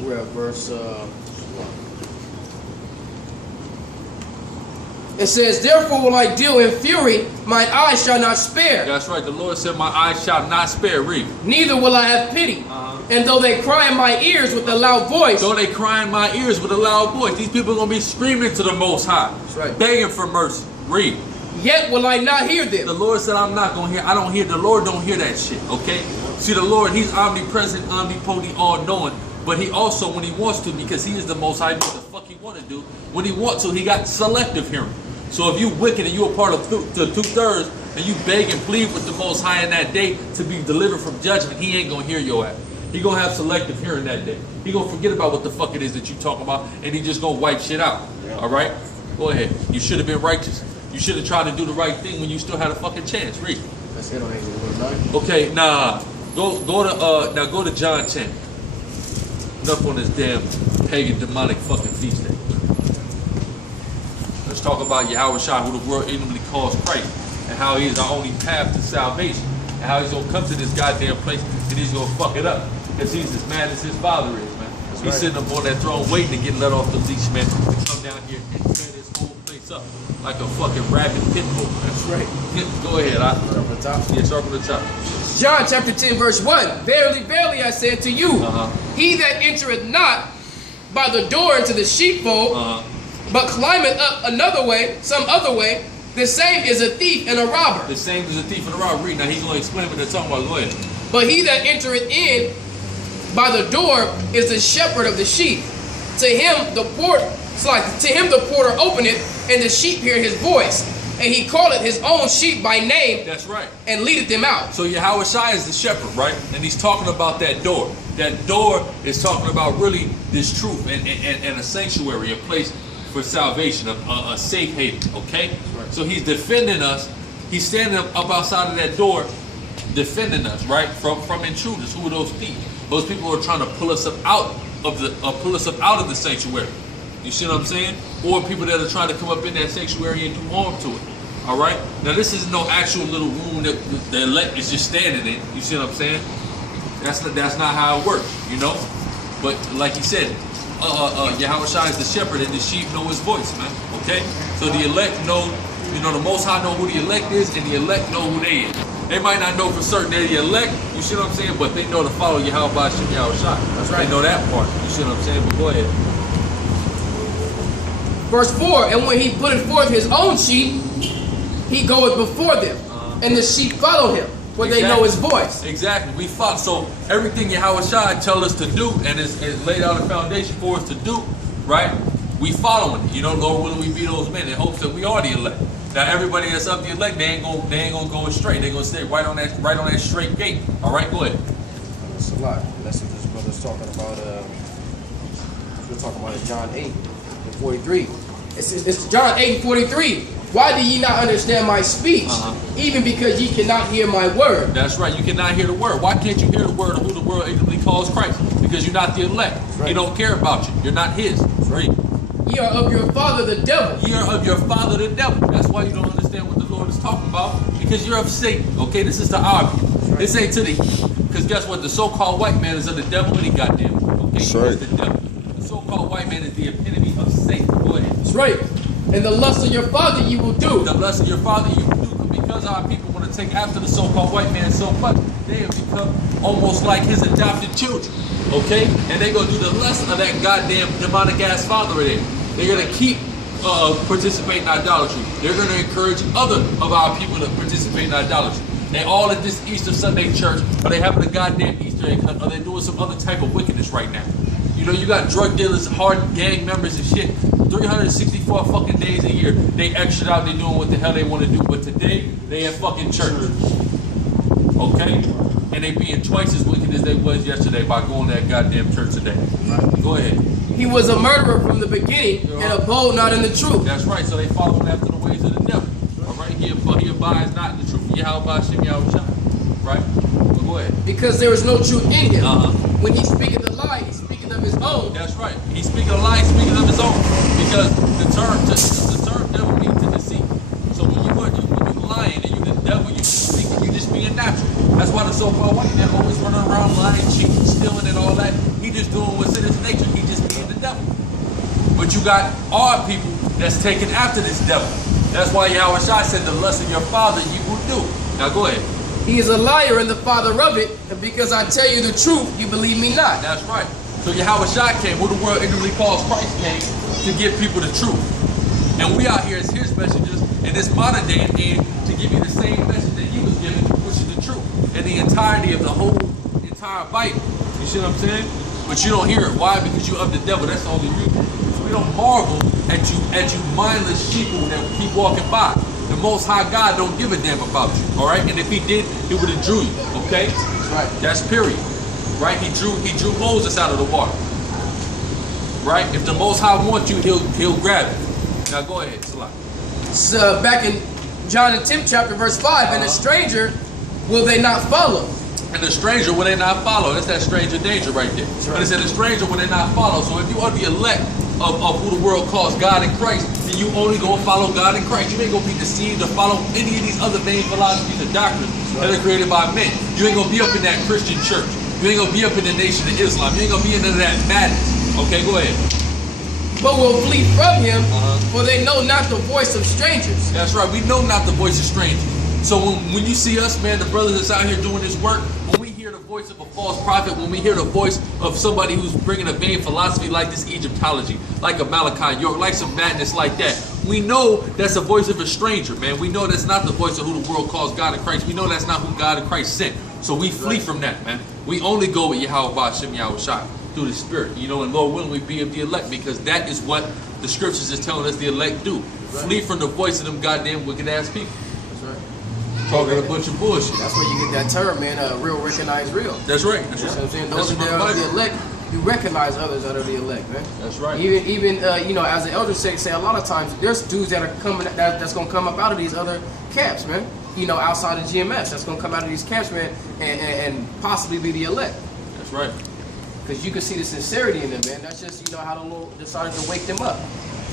We're at verse... It says, therefore will I deal in fury, mine eyes shall not spare. That's right. The Lord said, my eyes shall not spare. Read. Neither will I have pity. And though they cry in my ears with a loud voice. Though they cry in my ears with a loud voice. These people are going to be screaming to the Most High. That's right. Begging for mercy. Read. Yet will I not hear them. The Lord said, I'm not going to hear. I don't hear. The Lord don't hear that shit. Okay? See, the Lord, He's omnipresent, omnipotent, all-knowing. But He also, when He wants to, because He is the Most High, do what the fuck He want to do. When He wants to, He got selective hearing. So if you wicked and you a part of the 2/3 and you beg and plead with the Most High in that day to be delivered from judgment, He ain't gonna hear your ass. He gonna have selective hearing that day. He gonna forget about what the fuck it is that you talking about, and He just gonna wipe shit out. All right, go ahead. You should have been righteous. You should have tried to do the right thing when you still had a fucking chance. Read. That's it on 8. Okay, nah. Go to John 10. Enough on this damn pagan demonic fucking feast day. Let's talk about Yahweh Shai, who the world ignorantly calls Christ, and how He is our only path to salvation, and how He's gonna come to this goddamn place and He's gonna fuck it up, because He's as mad as His Father is, man. He's sitting up on that throne waiting to get let off the leash, man, to come down here and tear this whole place up? Like a fucking rabid pit bull. That's right. Go ahead. Start from the top. Yeah, start from the top. John chapter 10, verse 1. Verily, verily, I say unto you, he that entereth not by the door into the sheepfold, but climbeth up another way, some other way, the same is a thief and a robber. The same is a thief and a robber. Read. Now he's going to explain what they're talking about. Go ahead. But he that entereth in by the door is the shepherd of the sheep. To him the porter openeth, and the sheep hear his voice. And he calleth his own sheep by name. That's right. And leadeth them out. So Yahushua is the shepherd, right? And he's talking about that door. That door is talking about really this truth and a sanctuary, a place for salvation, a safe haven, okay? Right. So he's defending us. He's standing up outside of that door, defending us, right? From intruders. Who are those thieves? Those people who are trying to pull us up out of the sanctuary. You see what I'm saying? Or people that are trying to come up in that sanctuary and do harm to it. All right? Now, this is no actual little room that the elect is just standing in. You see what I'm saying? That's not how it works, you know? But like he said, Yahushua is the shepherd and the sheep know his voice, man. Okay? So the elect know, you know, the Most High know who the elect is, and the elect know who they is. They might not know for certain they're the elect, you see what I'm saying? But they know to follow Yahushua. That's right. They know that part. You see what I'm saying? But go ahead. Verse 4, and when he putteth forth his own sheep, he goeth before them, and the sheep follow him, for they know his voice. Exactly. We follow. So everything Yahushua tell us to do, and is laid out a foundation for us to do, right? We following it. You know, Lord willing, we be those men in hopes that we are the elect. Now everybody that's up the elect, they ain't gonna go astray. They're gonna stay right on that straight gate. All right, go ahead. That's a lot. That's what this brother's talking about. We're talking about in John 8 and 43. It's John 8 and 43. Why do ye not understand my speech? Even because ye cannot hear my word. That's right. You cannot hear the word. Why can't you hear the word of who the world ignorantly calls Christ? Because you're not the elect. Right. He don't care about you. You're not his. Right. Ye are of your father the devil. Ye are of your father the devil. That's why you don't understand what the Lord is talking about. Because you're of Satan. Okay, this is the obvious. Right. This ain't to the heathen. Because guess what? The so-called white man is of the devil and he goddamn. Okay, he's the devil. The so-called white man is the epitome of Satan. Go ahead. That's right. And the lust of your father you will do. The lust of your father you will do. Because our people want to take after the so-called white man so much, they have become almost like his adopted children. Okay? And they're going to do the lust of that goddamn demonic ass father of theirs. They're going to keep participating in idolatry. They're going to encourage other of our people to participate in idolatry. They all at this Easter Sunday church, or they having a goddamn Easter egg hunt, or they're doing some other type of wickedness right now. You know, you got drug dealers, hardened gang members and shit. 364 fucking days a year, they extra out, they doing what the hell they want to do. But today, they at fucking church. Okay? And they being twice as wicked as they was yesterday by going to that goddamn church today. Go ahead. He was a murderer from the beginning and abode not in the truth. That's right, so they following after the ways of the devil. Alright, he abides not in the truth. Right? Well, go ahead. Because there is no truth in him. When he speaketh a lie, he speaketh of his own. That's right. He speaking a lie, he speaking of his own. Because the term devil means to deceive. So when you lying and you the devil, you just being natural. That's why the so-called white man always running around lying, cheating, stealing, and all that. He just doing what's in his nature. He just being the devil. But you got our people that's taking after this devil. That's why Yahushua said, the lust of your father you will do. Now go ahead. He is a liar and the father of it, and because I tell you the truth, you believe me not. That's right. So Yahushua came, who the world ignorantly calls Christ, came to give people the truth. And we out here as his messengers in this modern day and age to give you the same message that he was giving, which is the truth. And the entirety of the whole entire Bible. You see what I'm saying? But you don't hear it. Why? Because you of the devil. That's the only reason. We don't marvel at you mindless sheeple that keep walking by. The Most High God don't give a damn about you. All right? And if he did, he would have drew you. Okay? That's right. That's period. Right? He drew Moses out of the water. Right? If the Most High wants you, he'll grab it. Now go ahead, Salah. So back in John the 10th chapter, verse 5, and a stranger will they not follow. And the stranger will they not follow. That's that stranger danger right there. Right. But it said the stranger will they not follow. So if you are the elect of who the world calls God and Christ, then you only gonna follow God and Christ. You ain't gonna be deceived or follow any of these other vain philosophies or doctrines that are created by men. You ain't gonna be up in that Christian church. You ain't gonna be up in the nation of Islam. You ain't gonna be into that madness. Okay, go ahead. but will flee from him, for they know not the voice of strangers. That's right. We know not the voice of strangers. So when you see us, man, the brothers that's out here doing this work, when we hear the voice of a false prophet, when we hear the voice of somebody who's bringing a vain philosophy like this Egyptology, like a Malachi York, like some madness like that, we know that's the voice of a stranger, man. We know that's not the voice of who the world calls God and Christ. We know that's not who God and Christ sent. So we flee from that, man. We only go with Yahweh Ba'ashem Yahweh Shai through the Spirit, you know, and Lord willing, we be of the elect, because that is what the scriptures is telling us the elect do. Flee from the voice of them goddamn wicked ass people. That's right. Talking a bunch of bullshit. That's where you get that term, man. Real recognize real. That's right. That's You know right. what I'm saying? Those that are the elect, you recognize others that are the elect, man. That's right. Even you know, as the elders say a lot of times, there's dudes that are coming that's gonna come up out of these other camps, man. You know, outside of GMS, that's gonna come out of these camps, man, and possibly be the elect. That's right. Because you can see the sincerity in them, man. That's just, you know, how the Lord decided to wake them up.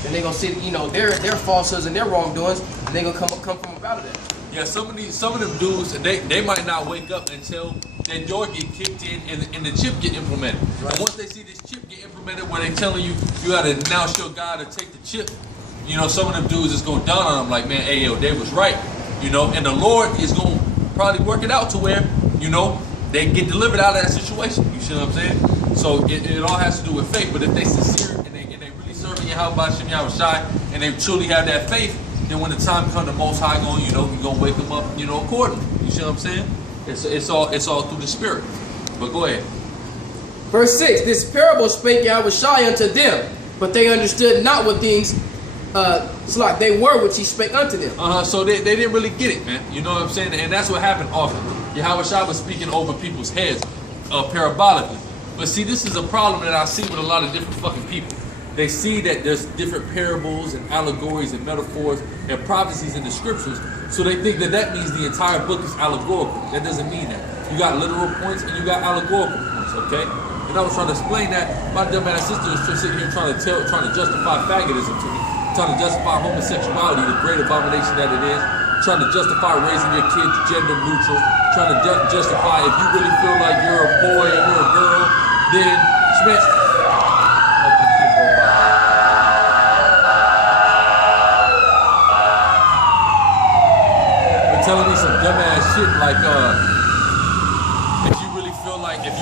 And they're going to see, you know, their falsehoods and their wrongdoings, and they're going to come from up out of that. Yeah, some of them dudes, they might not wake up until their door get kicked in and the chip get implemented. Right. And once they see this chip get implemented where they telling you, you got to announce your God to take the chip, you know, some of them dudes is going to dawn on them like, man, hey, yo, they was right. You know, and the Lord is going to probably work it out to where, you know, they get delivered out of that situation. You see what I'm saying? So it all has to do with faith. But if they sincere and they really serving Yahweh Ba'ashem Yahweh Shai, and they truly have that faith, then when the time comes, the Most High going, you know, He's gonna wake them up, you know, accordingly. You see what I'm saying? It's all through the Spirit. But go ahead. Verse 6: This parable spake Yahweh Shai unto them, but they understood not what things it's like they were which He spake unto them. So they didn't really get it, man. You know what I'm saying? And that's what happened often. Yahweh Shai was speaking over people's heads, parabolically. But see, this is a problem that I see with a lot of different fucking people. They see that there's different parables and allegories and metaphors and prophecies in the scriptures, so they think that means the entire book is allegorical. That doesn't mean that. You got literal points and you got allegorical points, okay? And I was trying to explain that. My dumb ass sister is just sitting here trying to justify faggotism to me, trying to justify homosexuality, the great abomination that it is, trying to justify raising your kids gender neutral, trying to justify if you really feel like you're a boy and you're a girl, then smash. They're telling me some dumbass shit like if you really feel like if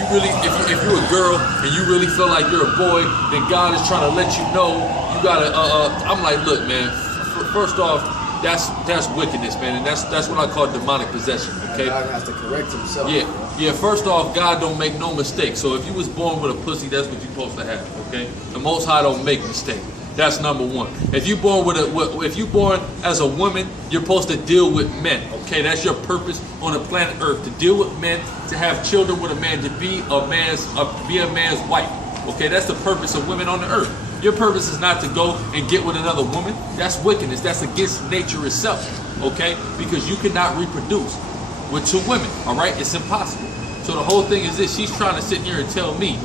you're a girl and you really feel like you're a boy, then God is trying to let you know you gotta. I'm like, look, man. First off, that's wickedness, man, and that's what I call demonic possession. Okay. God has to correct Himself. Yeah. First off, God don't make no mistake. So if you was born with a pussy, that's what you're supposed to have. Okay. The Most High don't make mistakes. That's number one. If you born as a woman, you're supposed to deal with men. Okay. That's your purpose on the planet Earth, to deal with men, to have children with a man, to be a man's wife. Okay. That's the purpose of women on the earth. Your purpose is not to go and get with another woman. That's wickedness. That's against nature itself, okay? Because you cannot reproduce with two women, all right? It's impossible. So the whole thing is this. She's trying to sit here and tell me,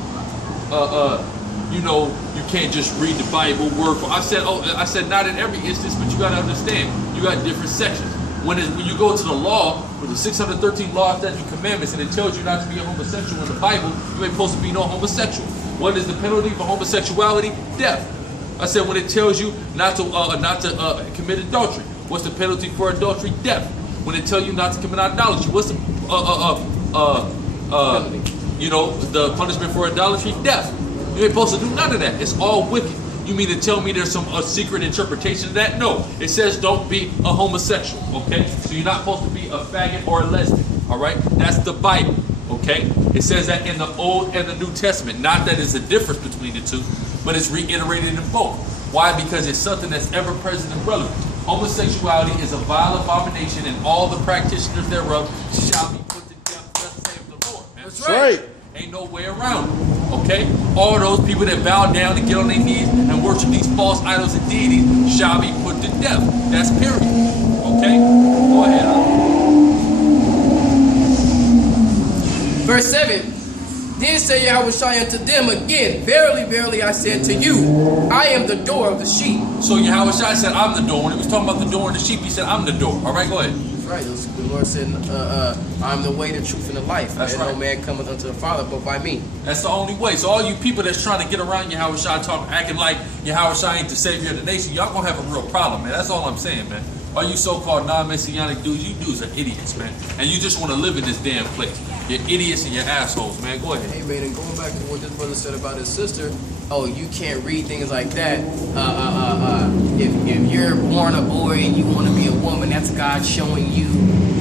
you know, you can't just read the Bible word for. I said not in every instance, but you got to understand. You got different sections. When you go to the law, with the 613 law, statutes, and commandments, and it tells you not to be a homosexual in the Bible, you ain't supposed to be no homosexual. What is the penalty for homosexuality? Death. I said when it tells you not to commit adultery, what's the penalty for adultery? Death. When it tells you not to commit idolatry, what's the you know, the punishment for idolatry? Death. You ain't supposed to do none of that. It's all wicked. You mean to tell me there's some secret interpretation of that? No. It says don't be a homosexual. Okay. So you're not supposed to be a faggot or a lesbian. All right. That's the Bible. Okay, it says that in the Old and the New Testament. Not that there's a difference between the two, but it's reiterated in both. Why? Because it's something that's ever present and relevant. Homosexuality is a vile abomination, and all the practitioners thereof shall be put to death. Thus saith the Lord. That's right. Ain't no way around it. Okay, all those people that bow down and get on their knees and worship these false idols and deities shall be put to death. That's period. Okay, go ahead. Verse 7, Then said Yahweh Shai unto them again, Verily, verily, I say unto you, I am the door of the sheep. So Yahweh Shai said, I'm the door. When he was talking about the door and the sheep, he said, I'm the door. All right, go ahead. right. The Lord said, I'm the way, the truth, and the life. That's and right. no man cometh unto the Father but by me. That's the only way. So all you people that's trying to get around Yahushua, acting like Yahushua ain't the savior of the nation, y'all gonna have a real problem, man. That's all I'm saying, man. All you so-called non-messianic dudes, you dudes are idiots, man. And you just want to live in this damn place. You're idiots and you're assholes, man. Go ahead. Hey, man, and going back to what this brother said about his sister, oh, you can't read things like that. If you're born a boy and you want to be a woman, that's God showing you,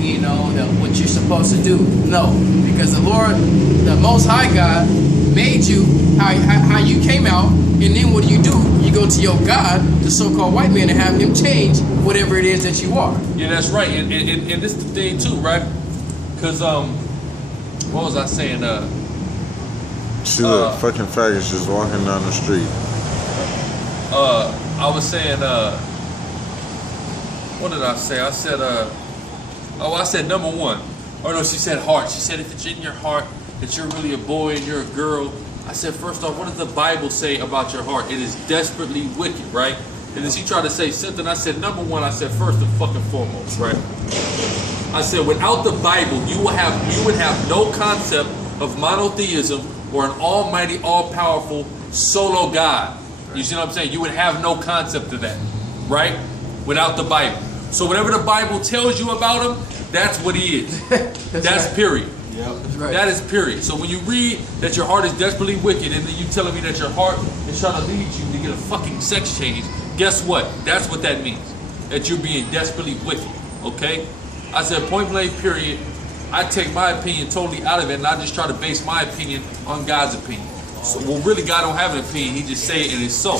you know, what you're supposed to do. No, because the Lord, the Most High God, made you how you came out, and then what do? You go to your God, the so-called white man, and have him change whatever it is that you are. Yeah, that's right. And this is the thing too, right? Because what was I saying? See the fucking faggots just walking down the street. I was saying, what did I say? I said, I said number one. Oh no, she said heart. She said if it's in your heart that you're really a boy and you're a girl. I said, first off, what does the Bible say about your heart? It is desperately wicked, right? And then she tried to say something. I said, number one, I said, first and fucking foremost, right? I said, without the Bible, you would have no concept of monotheism or an almighty, all-powerful solo God. You see what I'm saying? You would have no concept of that, right? Without the Bible. So whatever the Bible tells you about him, that's what he is. That's right. Period. Yep. That's right. That is period. So when you read that your heart is desperately wicked and then you telling me that your heart is trying to lead you to get a fucking sex change, guess what? That's what that means. That you're being desperately wicked, okay? I said point blank period. I take my opinion totally out of it and I just try to base my opinion on God's opinion. So, well, really God don't have an opinion. He just say it and it's so,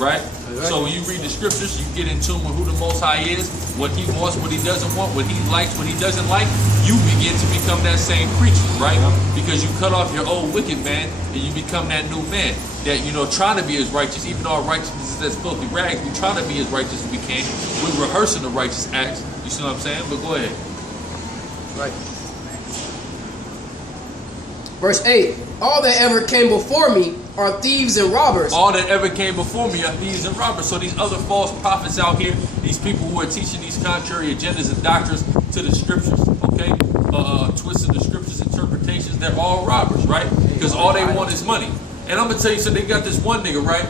right? So when you read the scriptures, you get in tune with who the Most High is, what he wants, what he doesn't want, what he likes, what he doesn't like. You begin to become that same creature, right? Because you cut off your old wicked man and you become that new man. That, you know, trying to be as righteous, even though our righteousness is as filthy rags, we try to be as righteous as we can. We're rehearsing the righteous acts. You see what I'm saying? But go ahead. Right. Verse 8, all that ever came before me are thieves and robbers. All that ever came before me are thieves and robbers. So these other false prophets out here, these people who are teaching these contrary agendas and doctrines to the scriptures, okay? Twisting the scriptures, interpretations, they're all robbers, right? Because all they want is money. And I'm going to tell you, so they got this one nigga, right?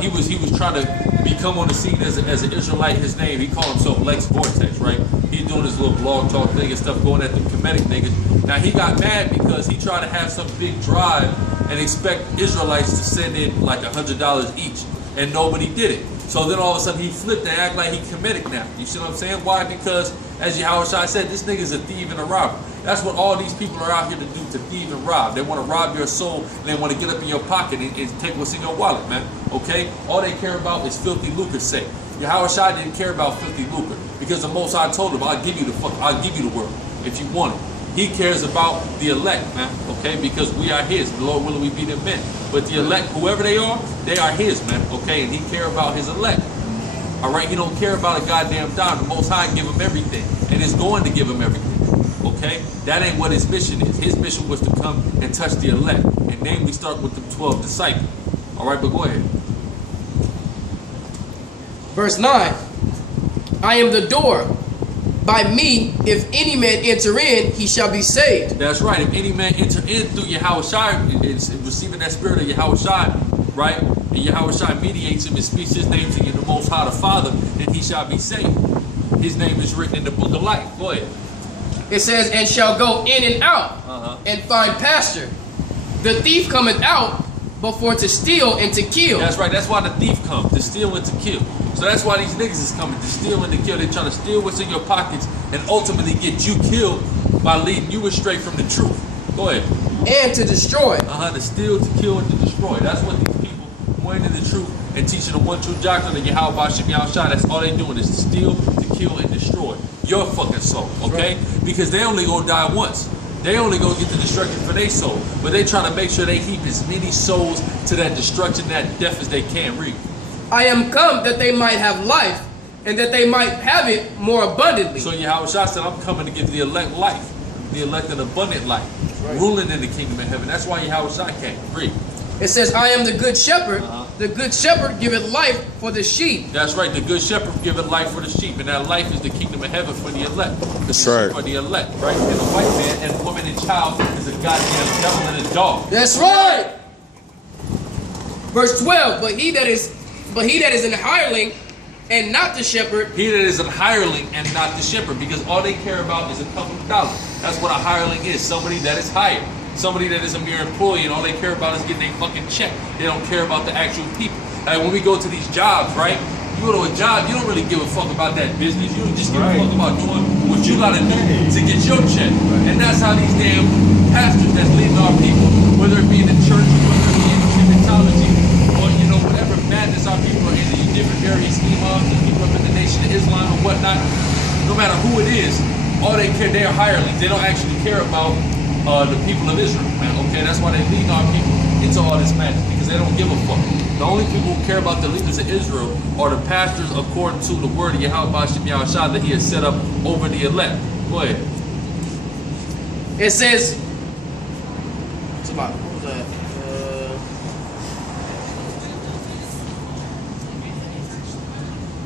He was trying to become on the scene as an Israelite. His name, he called himself Lex Vortex, right? He doing his little blog talk thing and stuff, going at the Kemetic niggas. Now he got mad because he tried to have some big drive and expect Israelites to send in like $100 each, and nobody did it. So then all of a sudden he flipped and act like he Kemetic now. You see what I'm saying? Why? Because as Yahushua said, this nigga's a thief and a robber. That's what all these people are out here to do, to thieve and rob. They want to rob your soul, and they want to get up in your pocket and take what's in your wallet, man. Okay? All they care about is filthy lucre's sake. Yahushua didn't care about filthy lucre because the Most High told him, I'll give you the world if you want it. He cares about the elect, man, okay? Because we are his. The Lord willing we be them men. But the elect, whoever they are his, man, okay? And he care about his elect. All right? He don't care about a goddamn dime. The Most High give him everything. And is going to give him everything, okay? That ain't what his mission is. His mission was to come and touch the elect. And namely start with the 12 disciples. All right, but go ahead. Verse 9, I am the door. By me, if any man enter in, he shall be saved. That's right. If any man enter in through Yahushua, it's receiving that spirit of Yahushua, right? And Yahushua mediates him and speaks his name to you, the Most High, the Father, then he shall be saved. His name is written in the book of life. Go ahead. It says, and shall go in and out and find pasture. The thief cometh out before to steal and to kill. That's right. That's why the thief comes, to steal and to kill. So that's why these niggas is coming, to steal and to kill. They're trying to steal what's in your pockets and ultimately get you killed by leading you astray from the truth. Go ahead. And to destroy. To steal, to kill, and to destroy. That's what these people going into the truth and teaching the one true doctrine of Yahweh Shem Yahushua. That's all they doing is to steal, to kill, and destroy your fucking soul, okay? Right. Because they only gonna die once. They only gonna get the destruction for their soul. But they trying to make sure they heap as many souls to that destruction, that death as they can. Read. I am come that they might have life, and that they might have it more abundantly. So Yahushua said, I'm coming to give the elect life, the elect an abundant life, ruling in the kingdom of heaven. That's why Yahushua came. Read. It says, I am the good shepherd. the good shepherd giveth life for the sheep. That's right. The good shepherd giveth life for the sheep, and that life is the kingdom of heaven for the elect. That's right. For the elect, right? And the white man and woman and child is a goddamn devil and a dog. That's right. Verse 12. But he that is an hireling and not the shepherd. He that is an hireling and not the shepherd, because all they care about is a couple of dollars. That's what a hireling is. Somebody that is hired. Somebody that is a mere employee, and all they care about is getting a fucking check. They don't care about the actual people. Like when we go to these jobs, right? You go to a job, you don't really give a fuck about that business. You just give a fuck about doing what you gotta do to get your check. And that's how these damn pastors that's leading our people, whether it be in the church, whether it be in Scientology, or you know, whatever madness our people are in, these different various imams and people up in the Nation of Islam or whatnot, no matter who it is, all they care, they're hirelings. They don't actually care about the people of Israel, man. Okay, that's why they lead our people into all this madness, because they don't give a fuck. The only people who care about the leaders of Israel are the pastors, according to the word of Yahweh Hashem Yahushua that he has set up over the elect. Go ahead. It says, it's about, what was that?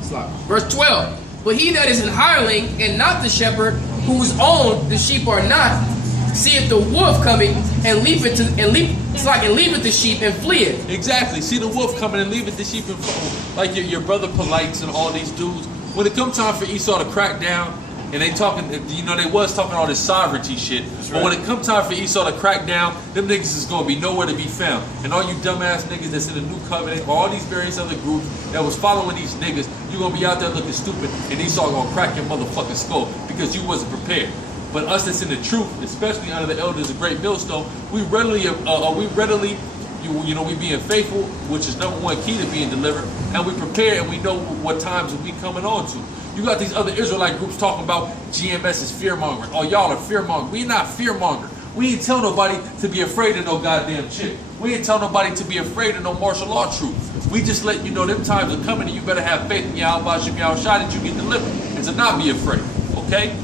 It's like, verse 12. But he that is an hireling and not the shepherd, whose own the sheep are not, seeth the wolf coming and leaveth the sheep and fleeth. Exactly. See the wolf coming and leaveth the sheep and fleeth. Like your brother Polites and all these dudes. When it come time for Esau to crack down, and they talking, you know, they was talking all this sovereignty shit. But when it come time for Esau to crack down, them niggas is gonna be nowhere to be found. And all you dumbass niggas that's in the new covenant, or all these various other groups that was following these niggas, you gonna be out there looking stupid, and Esau gonna crack your motherfucking skull because you wasn't prepared. But us that's in the truth, especially under the elders of Great Millstone, we readily, you know, we being faithful, which is number one key to being delivered, and we prepare and we know what times we coming on to. You got these other Israelite groups talking about GMS is fear-mongering. Oh, y'all are fear-mongering. We not fear-mongering. We ain't tell nobody to be afraid of no goddamn chick. We ain't tell nobody to be afraid of no martial law troops. We just let you know them times are coming and you better have faith in Yahweh Hashem Yahushua that you get delivered and to not be afraid, okay?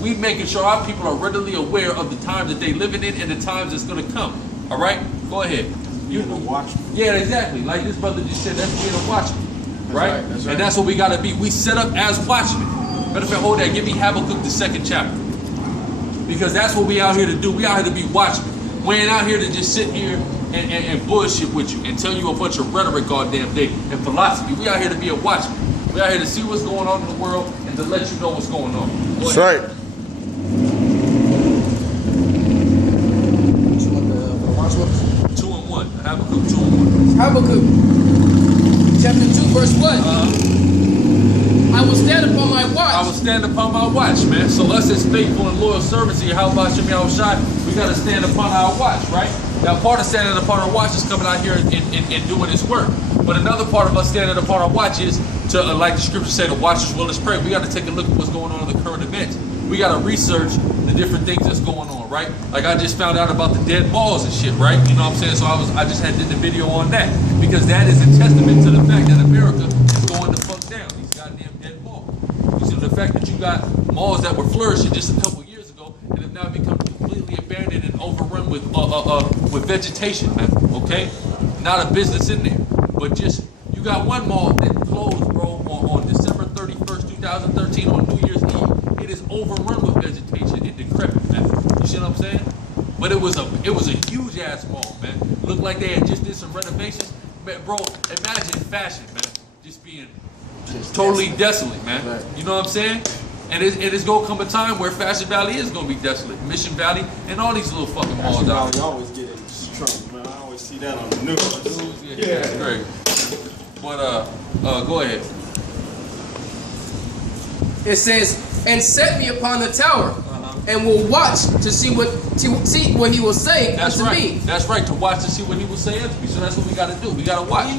We making sure our people are readily aware of the times that they living in and the times that's going to come. All right? Go ahead. You're the watchman. Yeah, exactly. Like this brother just said, that's being a watchman. Right? That's right. And that's what we got to be. We set up as watchmen. Matter of fact, hold that. Give me Habakkuk, the 2nd chapter. Because that's what we out here to do. We out here to be watchmen. We ain't out here to just sit here and bullshit with you and tell you a bunch of rhetoric goddamn day and philosophy. We out here to be a watchman. We out here to see what's going on in the world and to let you know what's going on. That's right. Habakkuk 2 and 1. Habakkuk chapter 2 verse 1. I will stand upon my watch. I will stand upon my watch, man. So us as faithful and loyal servants of Yahweh Hashem Yahushua, we got to stand upon our watch, right? Now part of standing upon our watch is coming out here and doing His work. But another part of us standing upon our watch is to, like the scriptures say, to watch as well as pray. We got to take a look at what's going on in the current events. We got to research the different things that's going on, right? Like I just found out about the dead balls and shit, right? You know what I'm saying? So I just had did the video on that because that is a testament to the fact that America is going the fuck down. These goddamn dead balls. You see the fact that you got malls that were flourishing just a couple years ago and have now become completely abandoned and overrun with vegetation, man. Okay, not a business in there, but just you got one mall that closed, bro, on December 31st, 2013 on New Year's Eve. It is overrun with vegetation and decrepit, man. You see what I'm saying? But it was a huge ass mall, man. Looked like they had just did some renovations. Man, bro, imagine fashion, man, just being totally desolate, man. Right. You know what I'm saying? And it's gonna come a time where Fashion Valley is gonna be desolate. Mission Valley and all these little fucking malls out there. Always get in trouble, man. I always see that on the news. Yeah, that's great. But go ahead. It says, and set me upon the tower, and will watch to see what he will say unto me. That's right, to watch to see what he will say unto me. So that's what we got to do. We got to watch, You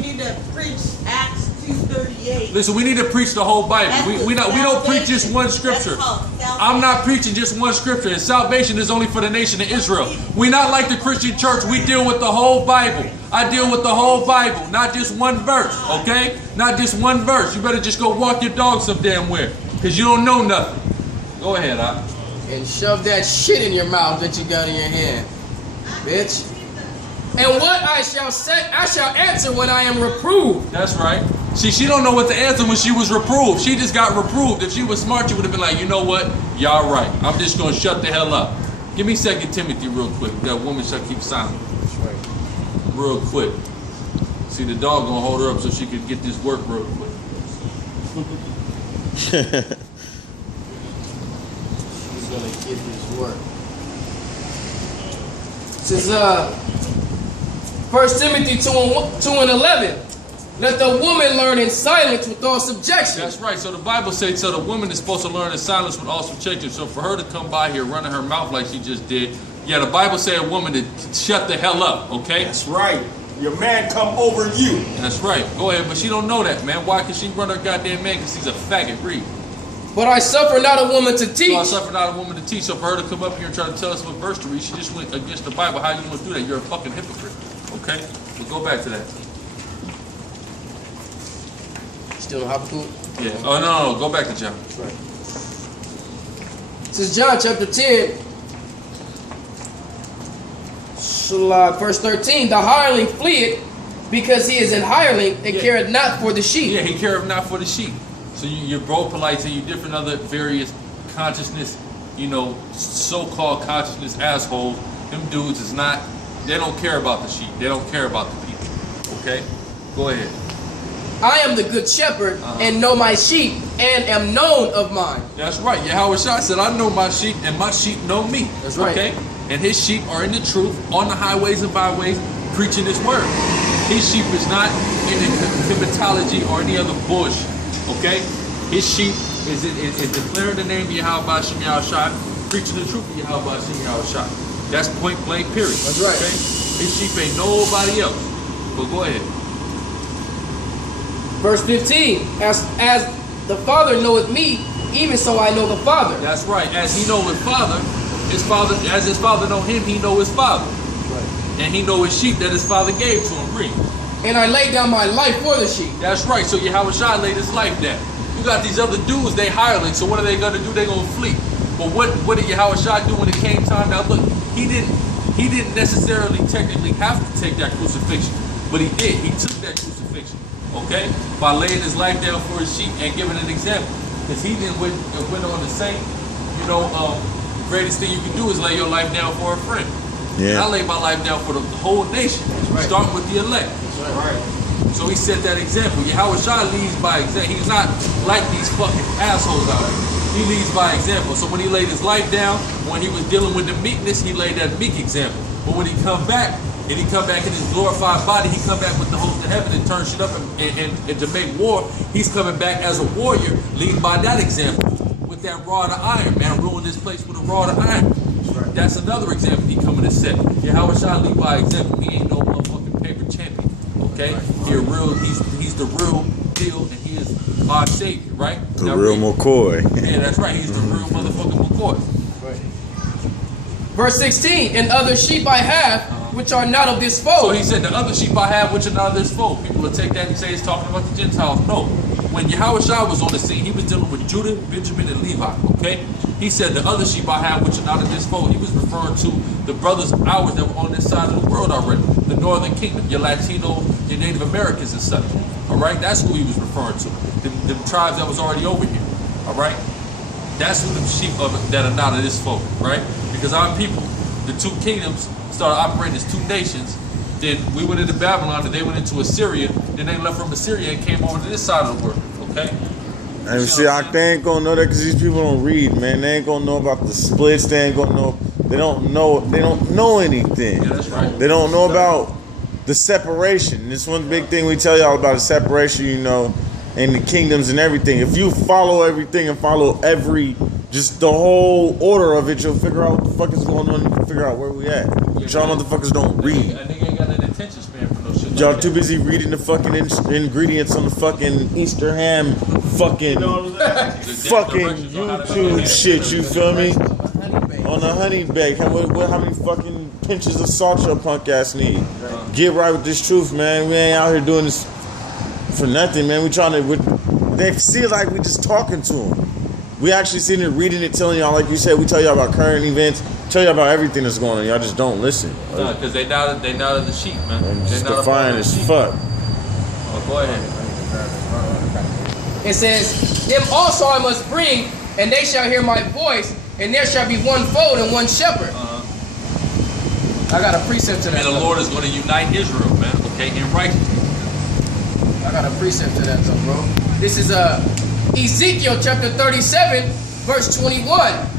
need to preach Acts 2:38. Listen, we need to preach the whole Bible. We don't preach just one scripture. I'm not preaching just one scripture. And salvation is only for the nation of Israel. We not like the Christian church. We deal with the whole Bible. I deal with the whole Bible, not just one verse, okay? Not just one verse. You better just go walk your dog some damn where, because you don't know nothing. Go ahead, and shove that shit in your mouth that you got in your hand, bitch. And what I shall say, I shall answer when I am reproved. That's right. See, she don't know what to answer when she was reproved. She just got reproved. If she was smart, she would have been like, you know what? Y'all right. I'm just going to shut the hell up. Give me 2 Timothy real quick. That woman shall keep silent. That's right. Real quick. See, the dog going to hold her up so she could get this work real quick. He's going to get this work. This is 1 Timothy 2:11. Let the woman learn in silence with all subjection. That's right. So the Bible says so the woman is supposed to learn in silence with all subjection. So for her to come by here running her mouth like she just did, yeah, the Bible says a woman to shut the hell up, okay? That's right. Your man come over you. That's right. Go ahead, but she don't know that, man. Why? Because she run her goddamn man because he's a faggot. Read. But I suffer not a woman to teach. So I suffer not a woman to teach. So for her to come up here and try to tell us what verse to read, she just went against the Bible. How you going to do that? You're a fucking hypocrite. Okay? But go back to that. Still in Habakkuk? Yeah. Oh, no. Go back to John. Right. This is John chapter 10. Verse 13. The hireling fleeth because he is an hireling and careth not for the sheep. Yeah, he careth not for the sheep. So you're both polite and you different other various consciousness, you know, so-called consciousness assholes. Them dudes is not, they don't care about the sheep. They don't care about the people. Okay? Go ahead. I am the good shepherd and know my sheep and am known of mine. That's right. Yahweh Shai said, I know my sheep and my sheep know me. That's right. Okay? And his sheep are in the truth on the highways and byways preaching his word. His sheep is not in the hematology or any other bullshit. Okay? His sheep is declaring the name of Yahweh Shem Shai, preaching the truth of Yahweh Shem Shai. That's point blank, period. That's right. Okay? His sheep ain't nobody else. But go ahead. Verse 15. As the Father knoweth me, even so I know the Father. That's right. As he know his father, as his father know him, he know his father. Right. And he know his sheep that his father gave to him. Read. And I lay down my life for the sheep. That's right. So Yahweh Shai laid his life down. You got these other dudes, they hirelings. So what are they going to do? They're going to flee. But what did Yahweh Shai do when it came time? Now look, he didn't necessarily technically have to take that crucifixion. But he did. He took that crucifixion. Okay? By laying his life down for his sheep and giving an example. Because he then went on to say, you know, the greatest thing you can do is lay your life down for a friend. Yeah. And I lay my life down for the whole nation. Right. Starting with the elect. Right. So he set that example. Yahweh Shai leads by example. He's not like these fucking assholes out here. He leads by example. So when he laid his life down, when he was dealing with the meekness, he laid that meek example. But when he come back, and he come back in his glorified body, he come back with the host of heaven and turn shit up and to make war, he's coming back as a warrior, leading by that example. With that rod of iron, man, ruling this place with a rod of iron. That's another example he coming to set. Yahweh Shai lead by example. He ain't no motherfucking paper champion. Okay? He's the real deal, and he is our savior, right? The now, real McCoy. Yeah, that's right. He's the real motherfucking McCoy. Right. Verse 16, and other sheep I have, which are not of this fold. So he said, the other sheep I have, which are not of this fold. People will take that and say it's talking about the Gentiles. No. When Yahweh Shai was on the scene, he was dealing with Judah, Benjamin, and Levi. Okay? He said, the other sheep I have, which are not of this fold. He was referring to the brothers ours that were on this side of the world already. The Northern Kingdom, your Latino, your Native Americans and such. All right? That's who he was referring to. The tribes that was already over here. All right? That's who the sheep that are not of this fold. Right? Because our people, the two kingdoms, started operating as two nations. Then we went into Babylon and they went into Assyria. Then they left from Assyria and came over to this side of the world. Okay? And see, they ain't gonna know that because these people don't read, man. They ain't gonna know about the splits. They ain't gonna know. They don't know anything. Yeah, that's right. They don't know about the separation. This one big thing we tell y'all about the separation, you know, and the kingdoms and everything. If you follow everything and follow just the whole order of it, you'll figure out what the fuck is going on. You can figure out where we at. But y'all motherfuckers don't read. I think ain't got an attention span for no shit. Y'all too busy reading the fucking ingredients on the fucking Easter ham fucking YouTube shit, you feel me? On the honey bake. How many fucking pinches of salt your punk ass need? Get right with this truth, man. We ain't out here doing this for nothing, man. They feel like we just talking to them. We actually sitting here reading it, telling y'all, like you said, we tell y'all about current events, tell you about everything that's going on. Y'all just don't listen. No, because they not of the sheep, man. I'm They just not a part defiant of the as sheep. fuck. Oh, go ahead. It says, them also I must bring, and they shall hear my voice, and there shall be one fold and one shepherd. I got a precept to that. And the Lord is going to unite Israel, man. Okay, in righteousness. I got a precept to that, though, bro. This is Ezekiel chapter 37, verse 21.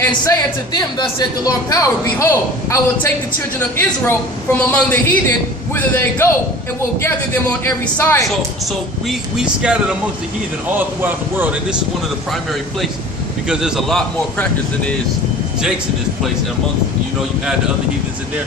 And say unto them, thus saith the Lord power, behold, I will take the children of Israel from among the heathen, whither they go, and will gather them on every side. So we scattered amongst the heathen all throughout the world, and this is one of the primary places because there's a lot more crackers than there is Jakes in this place. And amongst, you know, you add the other heathens in there,